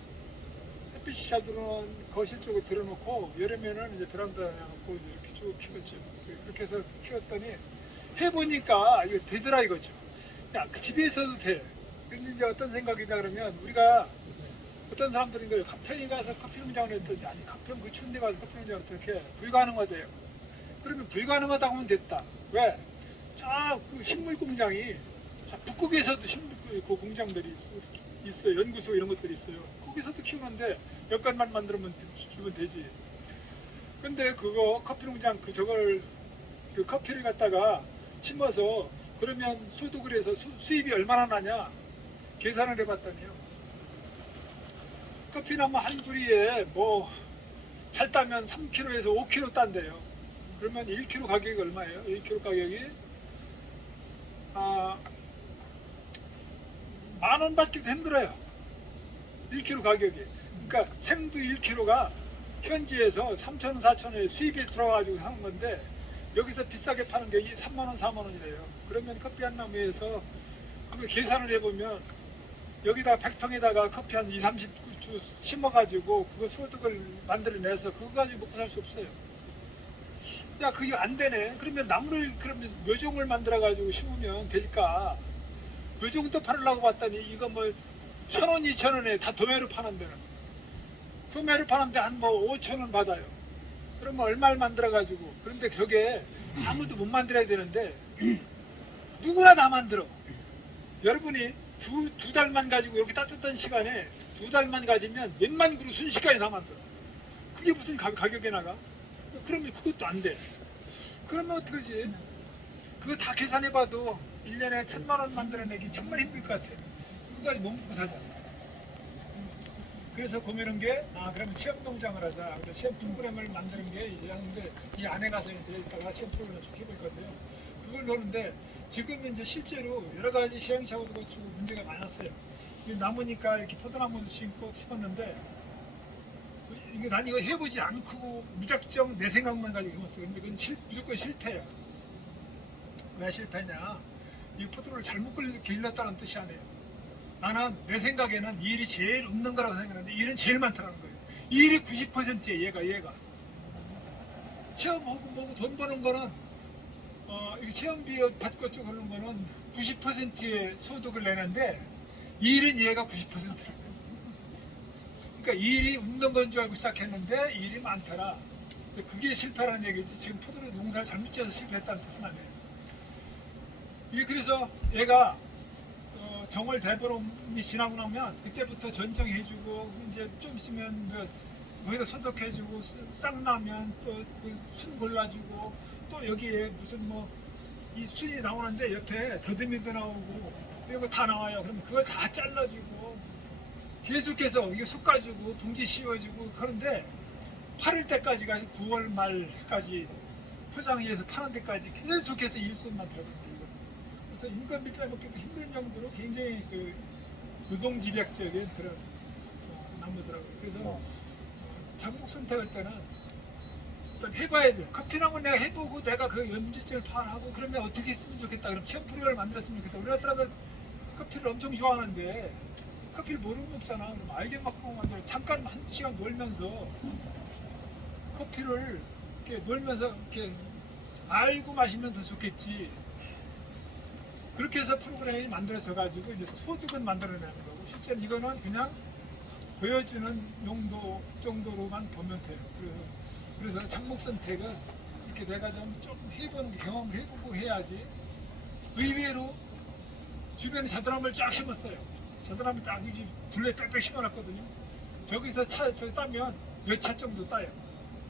햇빛이 잘 들어오는 거실 쪽에 들어놓고 여름에는 이제 베란다에 놓고 이렇게 쭉 키웠죠. 그렇게 해서 키웠더니 해보니까 이거 되더라 이거죠. 야, 그 집에 있어도 돼. 근데 이제 어떤 생각이냐 그러면 우리가 어떤 사람들은 거예요. 가평에 가서 커피 농장을 했더니 아니 가평 그 추운 데 가서 커피 농장을 어떻게 불가능하대요. 그러면 불가능하다고 하면 됐다. 왜? 그 식물 공장이 북극에서도 식물 그 공장들이 있어요. 연구소 이런 것들이 있어요. 거기서도 키우는데 여건만 만들면 주면 되지. 근데 그거 커피 농장 그 커피를 갖다가 심어서 그러면 소득을 해서 수입이 얼마나 나냐 계산을 해봤더니요. 커피나무 한 뿌리에 뭐 잘 따면 3kg에서 5kg 딴대요. 그러면 1kg 가격이 얼마예요? 1kg 가격이 10,000원 받기도 힘들어요. 1kg 가격이. 그러니까 생두 1kg가 현지에서 3,000원, 4,000원에 수입이 들어가지고 하는 건데 여기서 비싸게 파는 게 3만원, 4만원이래요. 그러면 커피 한 나무에서 그거 계산을 해보면 여기다 100평에다가 커피 한 2, 30주 심어가지고 그거 소득을 만들어내서 그거 가지고 먹고 살 수 없어요. 야, 그게 안 되네. 그러면 나무를, 그러면 묘종을 만들어가지고 심으면 될까? 묘종도 팔으려고 봤더니 이거 뭐 1,000원, 2,000원에 다 도매로 파는데는. 소매로 파는데 한 뭐 5,000원 받아요. 그러면 얼마를 만들어가지고. 그런데 저게 아무도 못 만들어야 되는데 누구나 다 만들어. 여러분이 두 달만 가지고 이렇게 따뜻한 시간에 2달만 가지면 몇만 그루 순식간에 다 만들어. 그게 무슨 가격에 나가? 그러면 그것도 안 돼. 그러면 어떡하지? 그거 다 계산해봐도 1년에 1,000만 원 만들어내기 정말 힘들 것 같아. 그거까지 못 먹고 살잖아. 그래서 고민한 게, 그러면 체험 농장을 하자. 그래서 체험 프로그램을 만드는 게 이제 하는데, 이 안에 가서 이제 이따가 체험 프로그램을 쭉 해볼 건데요. 그걸 하는데, 지금 이제 실제로 여러 가지 시행착오도 거치고 문제가 많았어요. 나무니까 이렇게 포도나무도 심었는데, 난 이거 해보지 않고 무작정 내 생각만 가지고 해봤어요. 근데 그건 무조건 실패예요. 왜 실패냐? 이 포도를 잘못 길렀다는 뜻이 아니에요. 나는 내 생각에는 이 일이 제일 없는 거라고 생각하는데 이 일은 제일 많다는 거예요. 이 일이 90%예요. 얘가. 체험하고 뭐고 돈 버는 거는 이게 체험비 받고 쭉 하는 거는 90%의 소득을 내는데 이 일은 얘가 90%라고. 그러니까 이 일이 없는 건 줄 알고 시작했는데 이 일이 많더라. 그게 실패라는 얘기지. 지금 포도를 농사를 잘못 지어서 실패했다는 뜻은 아니에요. 이게 그래서 얘가 정월 대보름이 지나고 나면 그때부터 전정해주고 이제 좀 있으면 거기다 소독해주고 쌍라면 또 순 골라주고 또 여기에 무슨 뭐 이 순이 나오는데 옆에 더듬이도 나오고 이거 다 나와요. 그러면 그걸 다 잘라주고 계속해서 이게 솎아주고 봉지 씌워주고 그런데 팔을 때까지가 9월 말까지 포장해서 파는 데까지 계속해서 일손만 들어갑니다. 그래서 인건비 빼먹기도 힘든 정도로 굉장히 그 노동집약적인 그런 나무더라고요. 그래서 작목 선택할 때는 일단 해봐야 돼요. 커피나무 내가 해보고 내가 그 문제점을 파악하고 그러면 어떻게 했으면 좋겠다. 그럼 체험 프로그램을 만들었으면 좋겠다. 우리나라 사람들 커피를 엄청 좋아하는데 커피를 모르고 먹잖아. 그럼 알게 먹고 만들어. 잠깐 한 시간 놀면서 커피를 이렇게 놀면서 이렇게 알고 마시면 더 좋겠지. 그렇게 해서 프로그램이 만들어져 가지고 이제 소득은 만들어내는 거고 실제로 이거는 그냥 보여주는 용도 정도로만 보면 돼요. 그래서 작목 선택은 이렇게 내가 좀 해보는 경험을 해보고 해야지. 의외로 주변에 자두나무를 쫙 심었어요. 자두나무 딱 여기 둘레 빽빽 심어놨거든요. 저기서 저 따면 몇 차 정도 따요.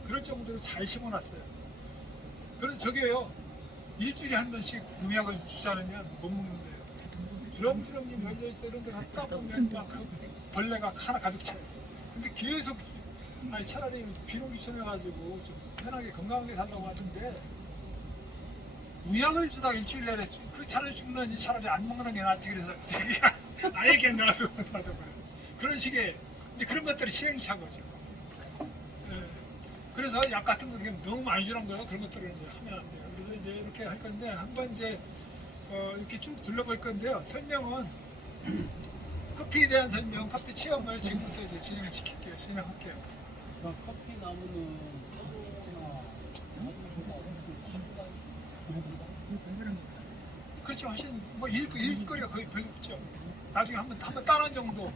그럴 정도로 잘 심어놨어요. 그래서 저게요. 일주일에 한 번씩 농약을 주지 않으면 못 먹는데요. 주렁주렁이 열려있어 이런 데 가서 따보면 막 벌레가 하나 가득 차요. 근데 계속 차라리 비록 귀찮아가지고 좀 편하게 건강하게 살라고 하던데 농약을 주다가 일주일 내내 그 차라리 죽는지 차라리 안 먹는 게 낫지. 그래서 나에게 나도 그런 식의 이제 그런 것들이 시행착오죠. 그래서 약 같은 거 너무 많이 주는 거예요. 그런 것들을 이제 하면 안 돼요. 그래서 이제 이렇게 할 건데 한번 이제 이렇게 쭉 둘러볼 건데요. 설명은 커피에 대한 설명, 커피 체험을 지금부터 이제 진행할게요. 커피 나무는 그렇죠. 훨씬 뭐 일거리가 거의 별로 없죠. 나중에 한번 따는 정도.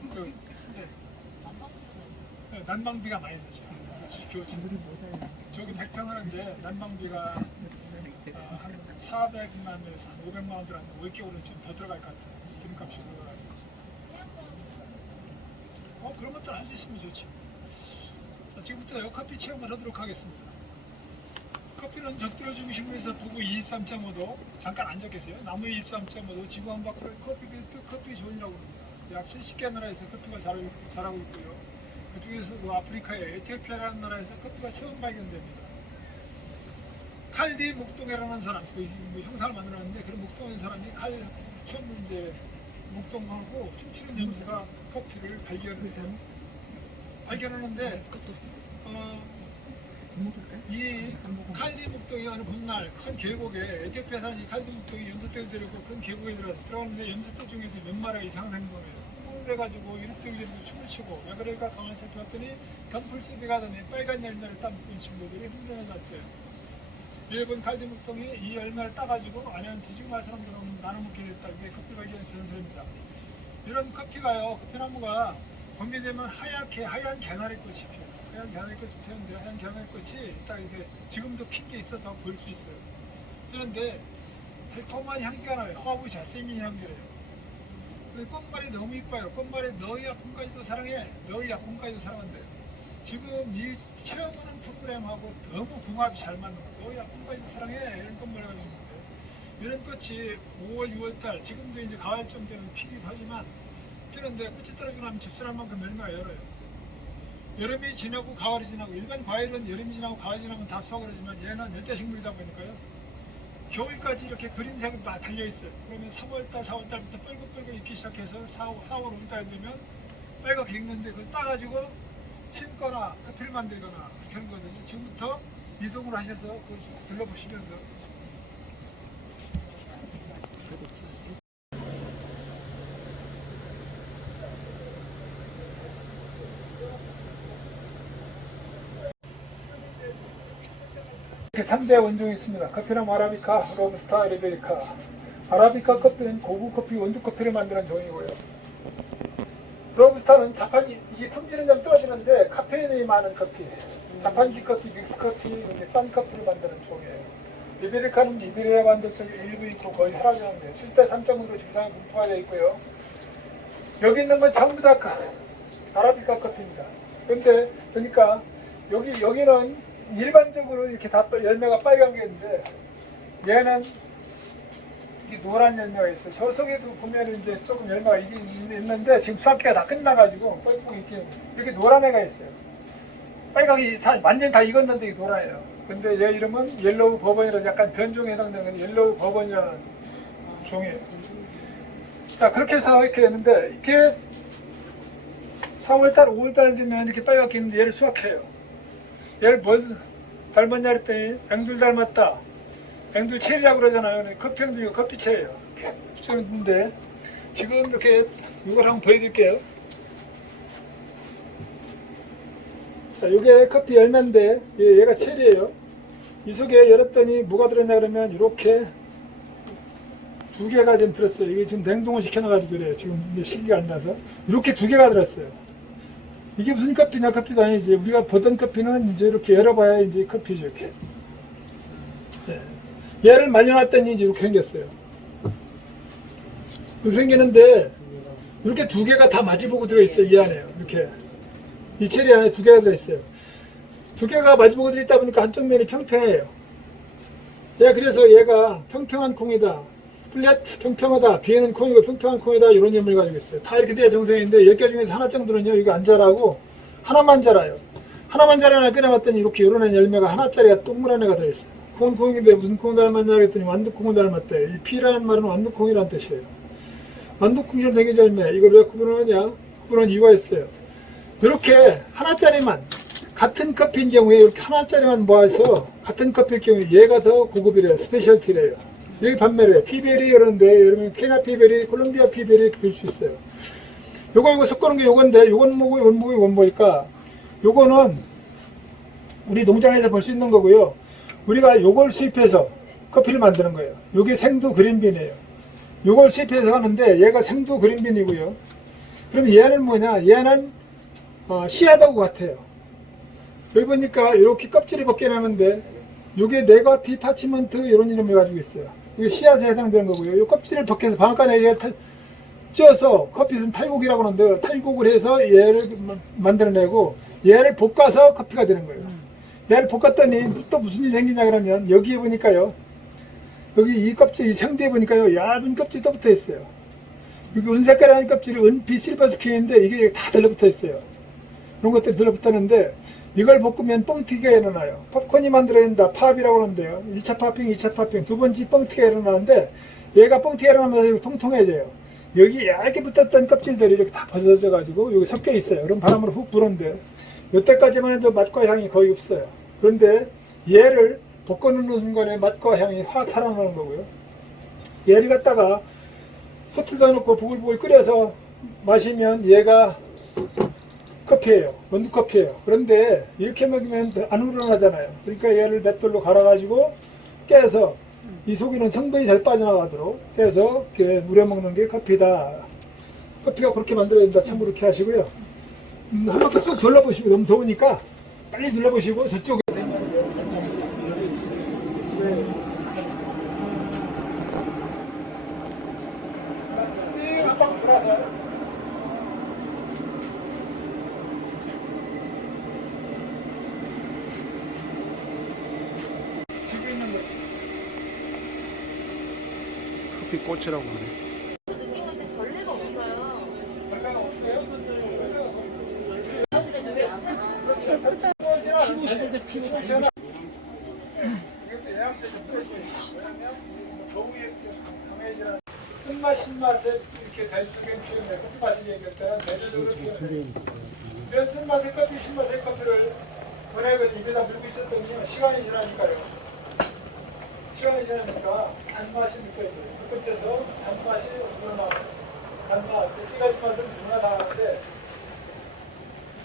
난방비가 많이 들죠. 저기 100평 하는데 난방비가 한 400만에서 한 500만 원 들어가는데 월겨울은 좀 더 들어갈 것 같아요. 기름값이 올라가고. 그런 것들 할 수 있으면 좋지. 자, 지금부터 커피 체험을 하도록 하겠습니다. 커피는 적도로 중심에서 부구 23.5도 잠깐 앉아 계세요. 나무 23.5도 지구 한 바퀴 커피 존이라고 합니다. 약 70개 나라에서 커피가 자라고 있고요. 그중에서도 아프리카의 에티오피아라는 나라에서 커피가 처음 발견됩니다. 칼디 목동이라는 사람, 뭐 형상을 만들었는데 그런 목동인 사람이 칼 처음 이제 목동하고 춤추는 염소가 커피를 발견하는데 이 칼디 목동이 어느 봄날 큰 계곡에 에티오피아 사는 이 칼디 목동이 염소떼를 데리고 큰 계곡에 들어가는데 염소떼 중에서 몇 마리가 이상한 행동을 해요. 흥분해가지고 이리저리 춤을 추고 왜 그럴까 가만히 살펴봤더니 덤플스비 가더니 빨간 열매를 따먹은 친구들이 흥분해졌대요. 일본 칼디 목동이 이 열매를 따가지고 안에 뒤죽말 사람들은 나눠 먹게 됐다. 이게 커피 발견의 전설입니다. 이런 커피가요, 커피나무가 봄이 되면 하얀 개나리 꽃이 피어요. 하얀 개나리 꽃이 피었는데 하얀 개나리 꽃이 딱 이게 지금도 핀 게 있어서 보일 수 있어요. 그런데 달콤한 향기가 나요. 허브 잘생긴 향기래요. 근데 꽃말이 너무 이뻐요. 꽃말이 너희 아픔까지도 사랑해. 너희 아픔까지도 사랑한대요. 지금 이 체험하는 프로그램하고 너무 궁합이 잘 맞는 거예요. 너희 아픔까지도 사랑해. 이런 꽃말이 가지고 있는데 이런 꽃이 5월, 6월달 지금도 이제 가을쯤 되면 피기도 하지만 피는데 꽃이 떨어지고 나면 집사람 만큼 열매가 열어요. 여름이 지나고 가을이 지나고 일반 과일은 여름이 지나고 가을이 지나면 다 수확을 하지만 얘는 열대식물이다 보니까요. 겨울까지 이렇게 그린색으로 다 달려있어요. 그러면 3월달, 4월달부터 뻘겋뻘겋 익기 시작해서 4월, 5월달 되면 빨갛게 익는데 그걸 따가지고 심거나 커피를 만들거나 이렇게 하는 거거든요. 지금부터 이동을 하셔서 그걸 둘러보시면서 이렇게 3대 원종이 있습니다. 커피나무 아라비카, 로부스타, 리베리카. 아라비카 커피는 고급 커피, 원두 커피를 만드는 종이고요. 로부스타는 자판기, 이게 품질은 좀 떨어지는데 카페인이 많은 커피, 자판기 커피, 믹스 커피, 싼 커피를 만드는 종이에요. 리베리카는 리베리아 반도 쪽에 일부 있고 거의 사라졌는데 실제 3.5로 주상에 분포가 되어 있고요. 여기 있는 건 전부 다 아라비카 커피입니다. 그런데 그러니까 여기는 일반적으로 이렇게 다 열매가 빨간 게 있는데 얘는 이게 노란 열매가 있어요. 저 속에도 보면 이제 조금 열매가 이게 있는데 지금 수확기가 다 끝나가지고 뻘겋게 이렇게 노란 애가 있어요. 빨갛게 완전 다 익었는데 이게 노란이에요. 근데 얘 이름은 옐로우 버번이라서 약간 변종에 해당되는 옐로우 버번이라는 종이에요. 자, 그렇게 해서 이렇게 했는데 이렇게 4월달, 5월달 되면 이렇게 빨갛게 있는데 얘를 수확해요. 얘를 뭘 닮았냐 했더니 앵둘 닮았다. 앵둘 체리라고 그러잖아요. 커피 앵둘이고 커피 체리예요. 이렇게 붙여놓는데 지금 이렇게 이걸 한번 보여드릴게요. 자, 이게 커피 열매인데 얘가 체리예요. 이 속에 열었더니 뭐가 들었냐 그러면 이렇게 2개가 지금 들었어요. 이게 지금 냉동을 시켜놔가지고 그래요. 지금 이제 시기가 아니라서 이렇게 2개가 들었어요. 이게 무슨 커피냐? 커피도 아니지. 우리가 보던 커피는 이제 이렇게 열어봐야 이제 커피죠. 이렇게. 네. 얘를 말려놨더니 이제 이렇게 생겼어요. 이렇게 생기는데 이렇게 2개가 다 마주보고 들어있어요. 이 안에요. 이렇게. 이 체리 안에 2개가 들어있어요. 2개가 마주보고 들어있다 보니까 한쪽 면이 평평해요. 그래서 얘가 평평한 콩이다. 플랫, 평평하다. 비에는 콩이고 평평한 콩이다. 이런 의미를 가지고 있어요. 다 이렇게 돼야 정상인데 10개 중에서 하나 정도는요. 이거 안 자라고 하나만 자라요. 하나만 자라나 끓여봤더니 이렇게 요런 열매가 하나짜리가 동그란 애가 들어있어요. 콩은 콩인데 무슨 콩 닮았냐 그랬더니 완두콩을 닮았대. 이 피라는 말은 완두콩이라는 뜻이에요. 완두콩이랑 되게 열매. 이걸 왜 구분하느냐? 구분한 이유가 있어요. 이렇게 하나짜리만 같은 커피인 경우에 이렇게 하나짜리만 모아서 같은 커피일 경우에 얘가 더 고급이래요. 스페셜티래요. 여기 판매를 해요. 피베리 이러는데 여러분 케냐 피베리, 콜롬비아 피베리 이렇게 볼 수 있어요. 이거 섞어놓은 게 요건데 요건 뭐고 요건 뭐고 요건 뭐니까 요거는 우리 농장에서 볼 수 있는 거고요. 우리가 요걸 수입해서 커피를 만드는 거예요. 요게 생두 그린빈이에요. 요걸 수입해서 하는데 얘가 생두 그린빈이고요. 그럼 얘는 뭐냐? 얘는 씨앗하고 같아요. 여기 보니까 이렇게 껍질이 벗겨나는데 요게 네거티 타치먼트 이런 이름을 가지고 있어요. 이게 씨앗에 해당되는 거고요. 이 껍질을 벗겨서 방앗간에 쪄서 커피는 탈곡이라고 하는데 탈곡을 해서 얘를 만들어내고 얘를 볶아서 커피가 되는 거예요. 얘를 볶았더니 또 무슨 일이 생기냐 그러면 여기에 보니까요. 여기 이 껍질, 이 생두에 보니까요. 얇은 껍질이 또 붙어 있어요. 여기 은색깔한 껍질이 은빛 실버 스킨인데 이게 다 들러붙어 있어요. 이런 것들이 들러붙었는데 이걸 볶으면 뻥튀기가 일어나요. 팝콘이 만들어진다. 팝이라고 하는데요. 1차 팝핑, 2차 팝핑, 두 번째 뻥튀기가 일어나는데 얘가 뻥튀기가 일어나면서 통통해져요. 여기 얇게 붙었던 껍질들이 이렇게 다 벗어져 가지고 여기 섞여 있어요. 그럼 바람으로 훅 부는데 이때까지만 해도 맛과 향이 거의 없어요. 그런데 얘를 볶아놓는 순간에 맛과 향이 확 살아나는 거고요. 얘를 갖다가 소트에다 넣고 부글부글 끓여서 마시면 얘가 커피예요. 원두커피예요. 그런데 이렇게 먹으면 안 우러나잖아요. 그러니까 얘를 맷돌로 갈아가지고 깨서 이 속에는 성분이 잘 빠져나가도록 해서 이렇게 무려 먹는 게 커피다. 커피가 그렇게 만들어야 된다. 참고로 이렇게 하시고요. 한 바퀴 쑥 둘러보시고, 너무 더우니까 빨리 둘러보시고 저쪽에 한 바퀴 돌아서 집에 있는 거 커피 꽃이라고 그래. 벌레가 없어요. 별로가 없어요? 피부 시킬 때 피부 이것도 예약돼 좀 왜냐면 더위에 강해지는 쓴맛 신맛에 이렇게 대중적인 표현에 끝맛을 얘기할 때는 대조적으로 표현해요. 이런 쓴맛의 커피, 신맛의 커피를 원액을 입에다 물고 있었더니 시간이 지나니까요. 시간이 지나니까 단맛이 느껴져요. 그 끝에서 단맛이 우러나고 단맛, 세 가지 맛은 누구나 다 하는데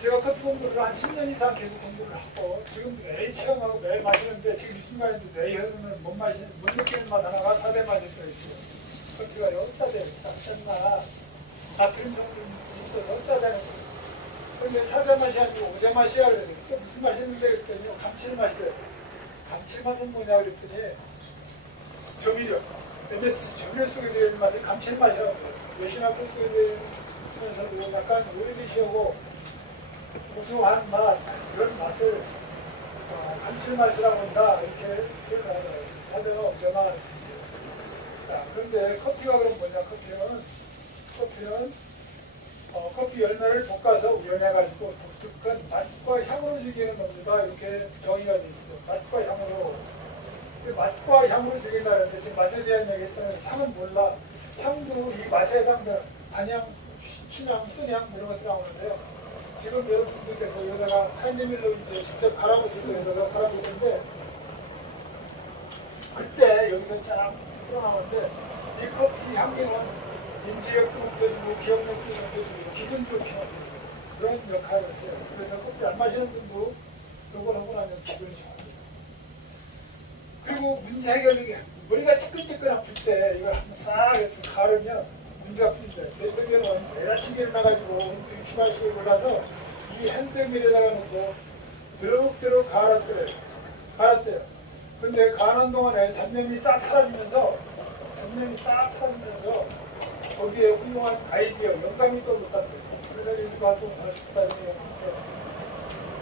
제가 커피 공부를 한 10년 이상 계속 공부를 하고 지금 매일 체험하고 매일 마시는데 지금 이 순간에도 내일은 못 느끼는 맛 하나가 4대 맛이 들어있어요. 커피가 여기다 짠맛 그런 정도 있어요. 여기다 대는 거예요. 근데 4대 맛이 아니고 5대 맛이야 그래요. 또 무슨 맛이 있는데 그랬더니 감칠맛이래요. 감칠맛은 뭐냐 그랬더니 조미료. MSG 조미료 속에 들어있는 맛이 감칠맛이라고 해요. 외신학교 속에 있으면서도 약간 오래되시고 고소한 맛, 그런 맛을 감칠맛이라고 한다 이렇게 표현하더라고요. 사대가 엄청나게. 자, 그런데 커피가 그럼 뭐냐? 커피는 커피 열매를 볶아서 우려내가지고 독특한 맛과 향으로 즐기는 겁니다. 이렇게 정의가 돼 있어요. 맛과 향으로. 맛과 향으로 즐긴다는데 지금 맛에 대한 얘기 했잖아요. 향은 몰라. 향도 이 맛에 해당되는 단향, 신향, 쓴향 이런 것들이 나오는데요. 지금 여러분들께서 여기다가 핸드밀로 이제 직접 갈아보시고 여기다가 갈아보는데 그때 여기서 쫙 풀어나오는데 이 커피 향기는 인지력도 높여주고 기억력도 높여주고 기분 좋게 만들고 그런 역할을 해요. 그래서 커피 안 마시는 분도 이걸 하고 나면 기분이 좋아요. 그리고 문제 해결이 머리가 찌끈찌끈 아플 때 이걸 한번 싹 이렇게 가르면 문제가 풀린대. 대통령은 매일 아침에 일어나가지고 60마시를 골라서 이 핸드밀에다가 놓고 드럭드럭 갈았대요. 근데 가는 동안에 잡념이 싹 사라지면서 거기에 훌륭한 아이디어, 영감이 떠오르다대요. 그래서 일부가 좀 더 싶다는 생각인데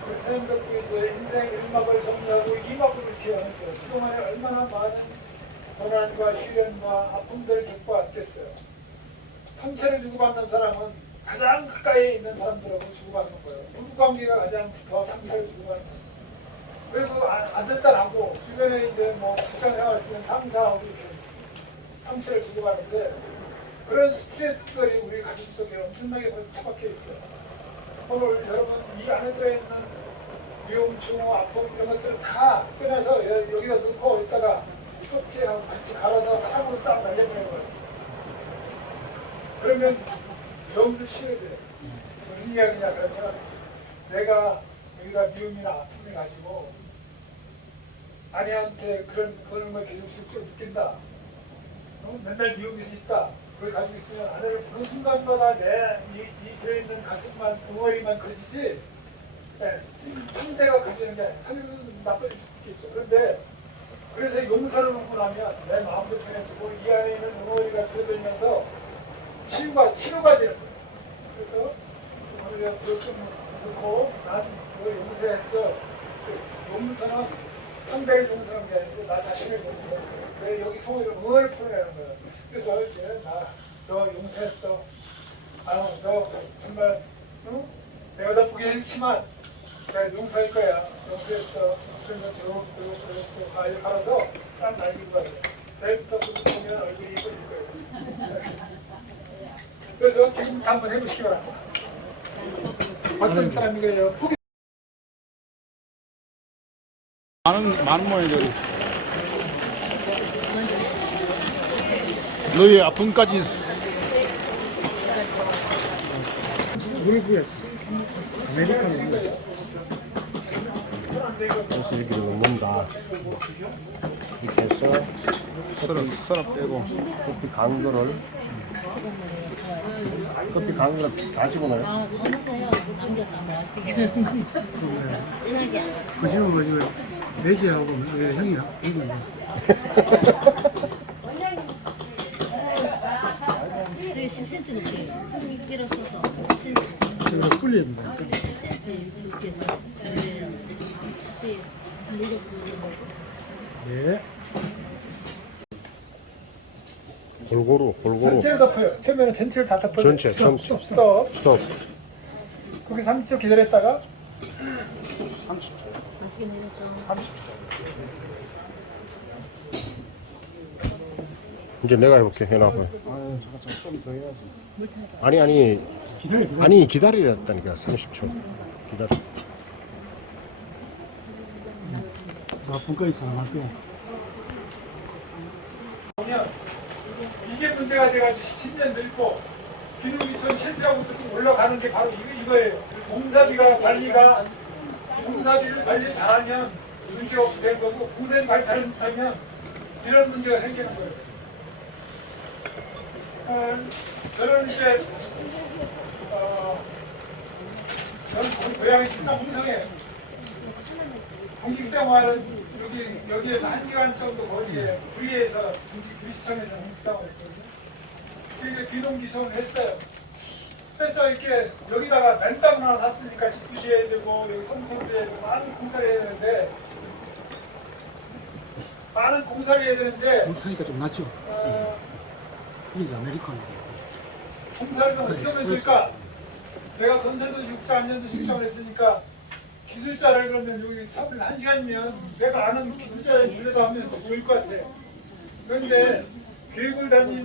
그 선생님들도 이제 인생 1막을 정리하고 2막을 이렇게 하는데 그동안에 얼마나 많은 고난과 시련과 아픔들을 겪고 왔겠어요. 상처를 주고받는 사람은 가장 가까이 있는 사람들하고 주고받는 거예요. 부부관계가 가장 더 상처를 주고받는 거예요. 그리고 아들, 딸하고 주변에 이제 뭐 직장 생활 했으면 상사하고 이렇게 상처를 주고받는데 그런 스트레스들이 우리 가슴속에 엄청나게 벌써 처박혀 있어요. 오늘 여러분 이 안에 들어있는 미움충, 아픔 이런 것들을 다 꺼내서 여기다 넣고 있다가 커피하고 같이 갈아서 향으로 싹 날려버리는 거예요. 그러면 병도 치료돼요. 무슨 이야기냐 그러면 내가 여기다 미움이나 아픔을 가지고 아내한테 그런 걸 계속 슬쩍 느낀다. 맨날 미움이 있다. 그걸 가지고 있으면 아내를 보는 순간마다 이 들어있는 가슴만, 덩어리만 커지지 네. 상대가 커지는 게 상대는 나빠질 수도 있겠죠. 그런데 그래서 용서를 하고 나면 내 마음도 편해지고 이 안에 있는 덩어리가 줄어들면서 치료가 되는 거예요. 그래서 오늘 내가 좀 넣고 난 그걸 용서했어. 용서는 상대를 용서하는 게 아니고 나 자신을 용서하는 거예요. 그래 여기 속에 응어를 풀어내는 거예요. 그래서 이제 너 용서했어. 너 정말 내가 너 보기 싫지만 그래, 농사일 거야. 농사했어. 그러면 쭉 과일 팔아서 싹 날릴 거야. 내일부터 보면 얼굴이 이뻐질 거예요. 그래서 지금부터 한번 해보시기 바랍니다. 어떤 사람이에요? 포기 많은 모양이죠. 너의 아픔까지 물 부야지. 아메리카노. 그래서 이렇게 넣는다. 이렇게 해서 썰어 빼고. 커피 간 거를 커피 간 거를 다 집어넣어요. 아, 넣으세요. 남겼다 뭐 하시게. 진하게. 거시는 거지고요. 매제하고 형이 이거 되게 10cm 높게 끼려 써서 10cm. 이거 끓여야 된다. 10cm 높게 해서. 네. 네. 골고루 전체를 덮어요. 처음에는 전체를 다 덮어요. 전체 스톱. 스톱. 거기 30초 기다렸다가 맛있게 먹었죠. 30초. 이제 내가 해볼게. 해놔봐요. 아유, 잠깐 좀더 해야지. 아니 아니 기다리랬다니까 30초 기다려. 분까지 사랑할게요. 보면 이게 문제가 돼가지고 10년 늙고 기능기천 실패하고 좀 올라가는 게 바로 이거예요. 공사비가 관리가 공사비를 관리 잘하면 문제가 없이 되는 거고 공사비 관리 잘못하면 이런 문제가 생기는 거예요. 저는 이제 저는 고향이 충남 홍성에 공직생활은 여기에서 1시간 정도 거리에 구리에서 구리시청에서 공직생활을 했거든요. 그래서 귀농귀촌을 했어요. 그래서 이렇게 여기다가 맨땅 하나 샀으니까 집도 지어야 되고 여기 성소도 해야 되고 많은 공사를 해야 되는데 못하니까 좀 낫죠. 이게 아메리카노. 공사를 좀 어떻게 하면 될까? 내가 건설도 직장, 안전도 직장을 했으니까 기술자를 그러면 여기 1시간이면 내가 아는 기술자를 빌려다 하면 더 좋을 것 같아. 그런데 교육을 다닌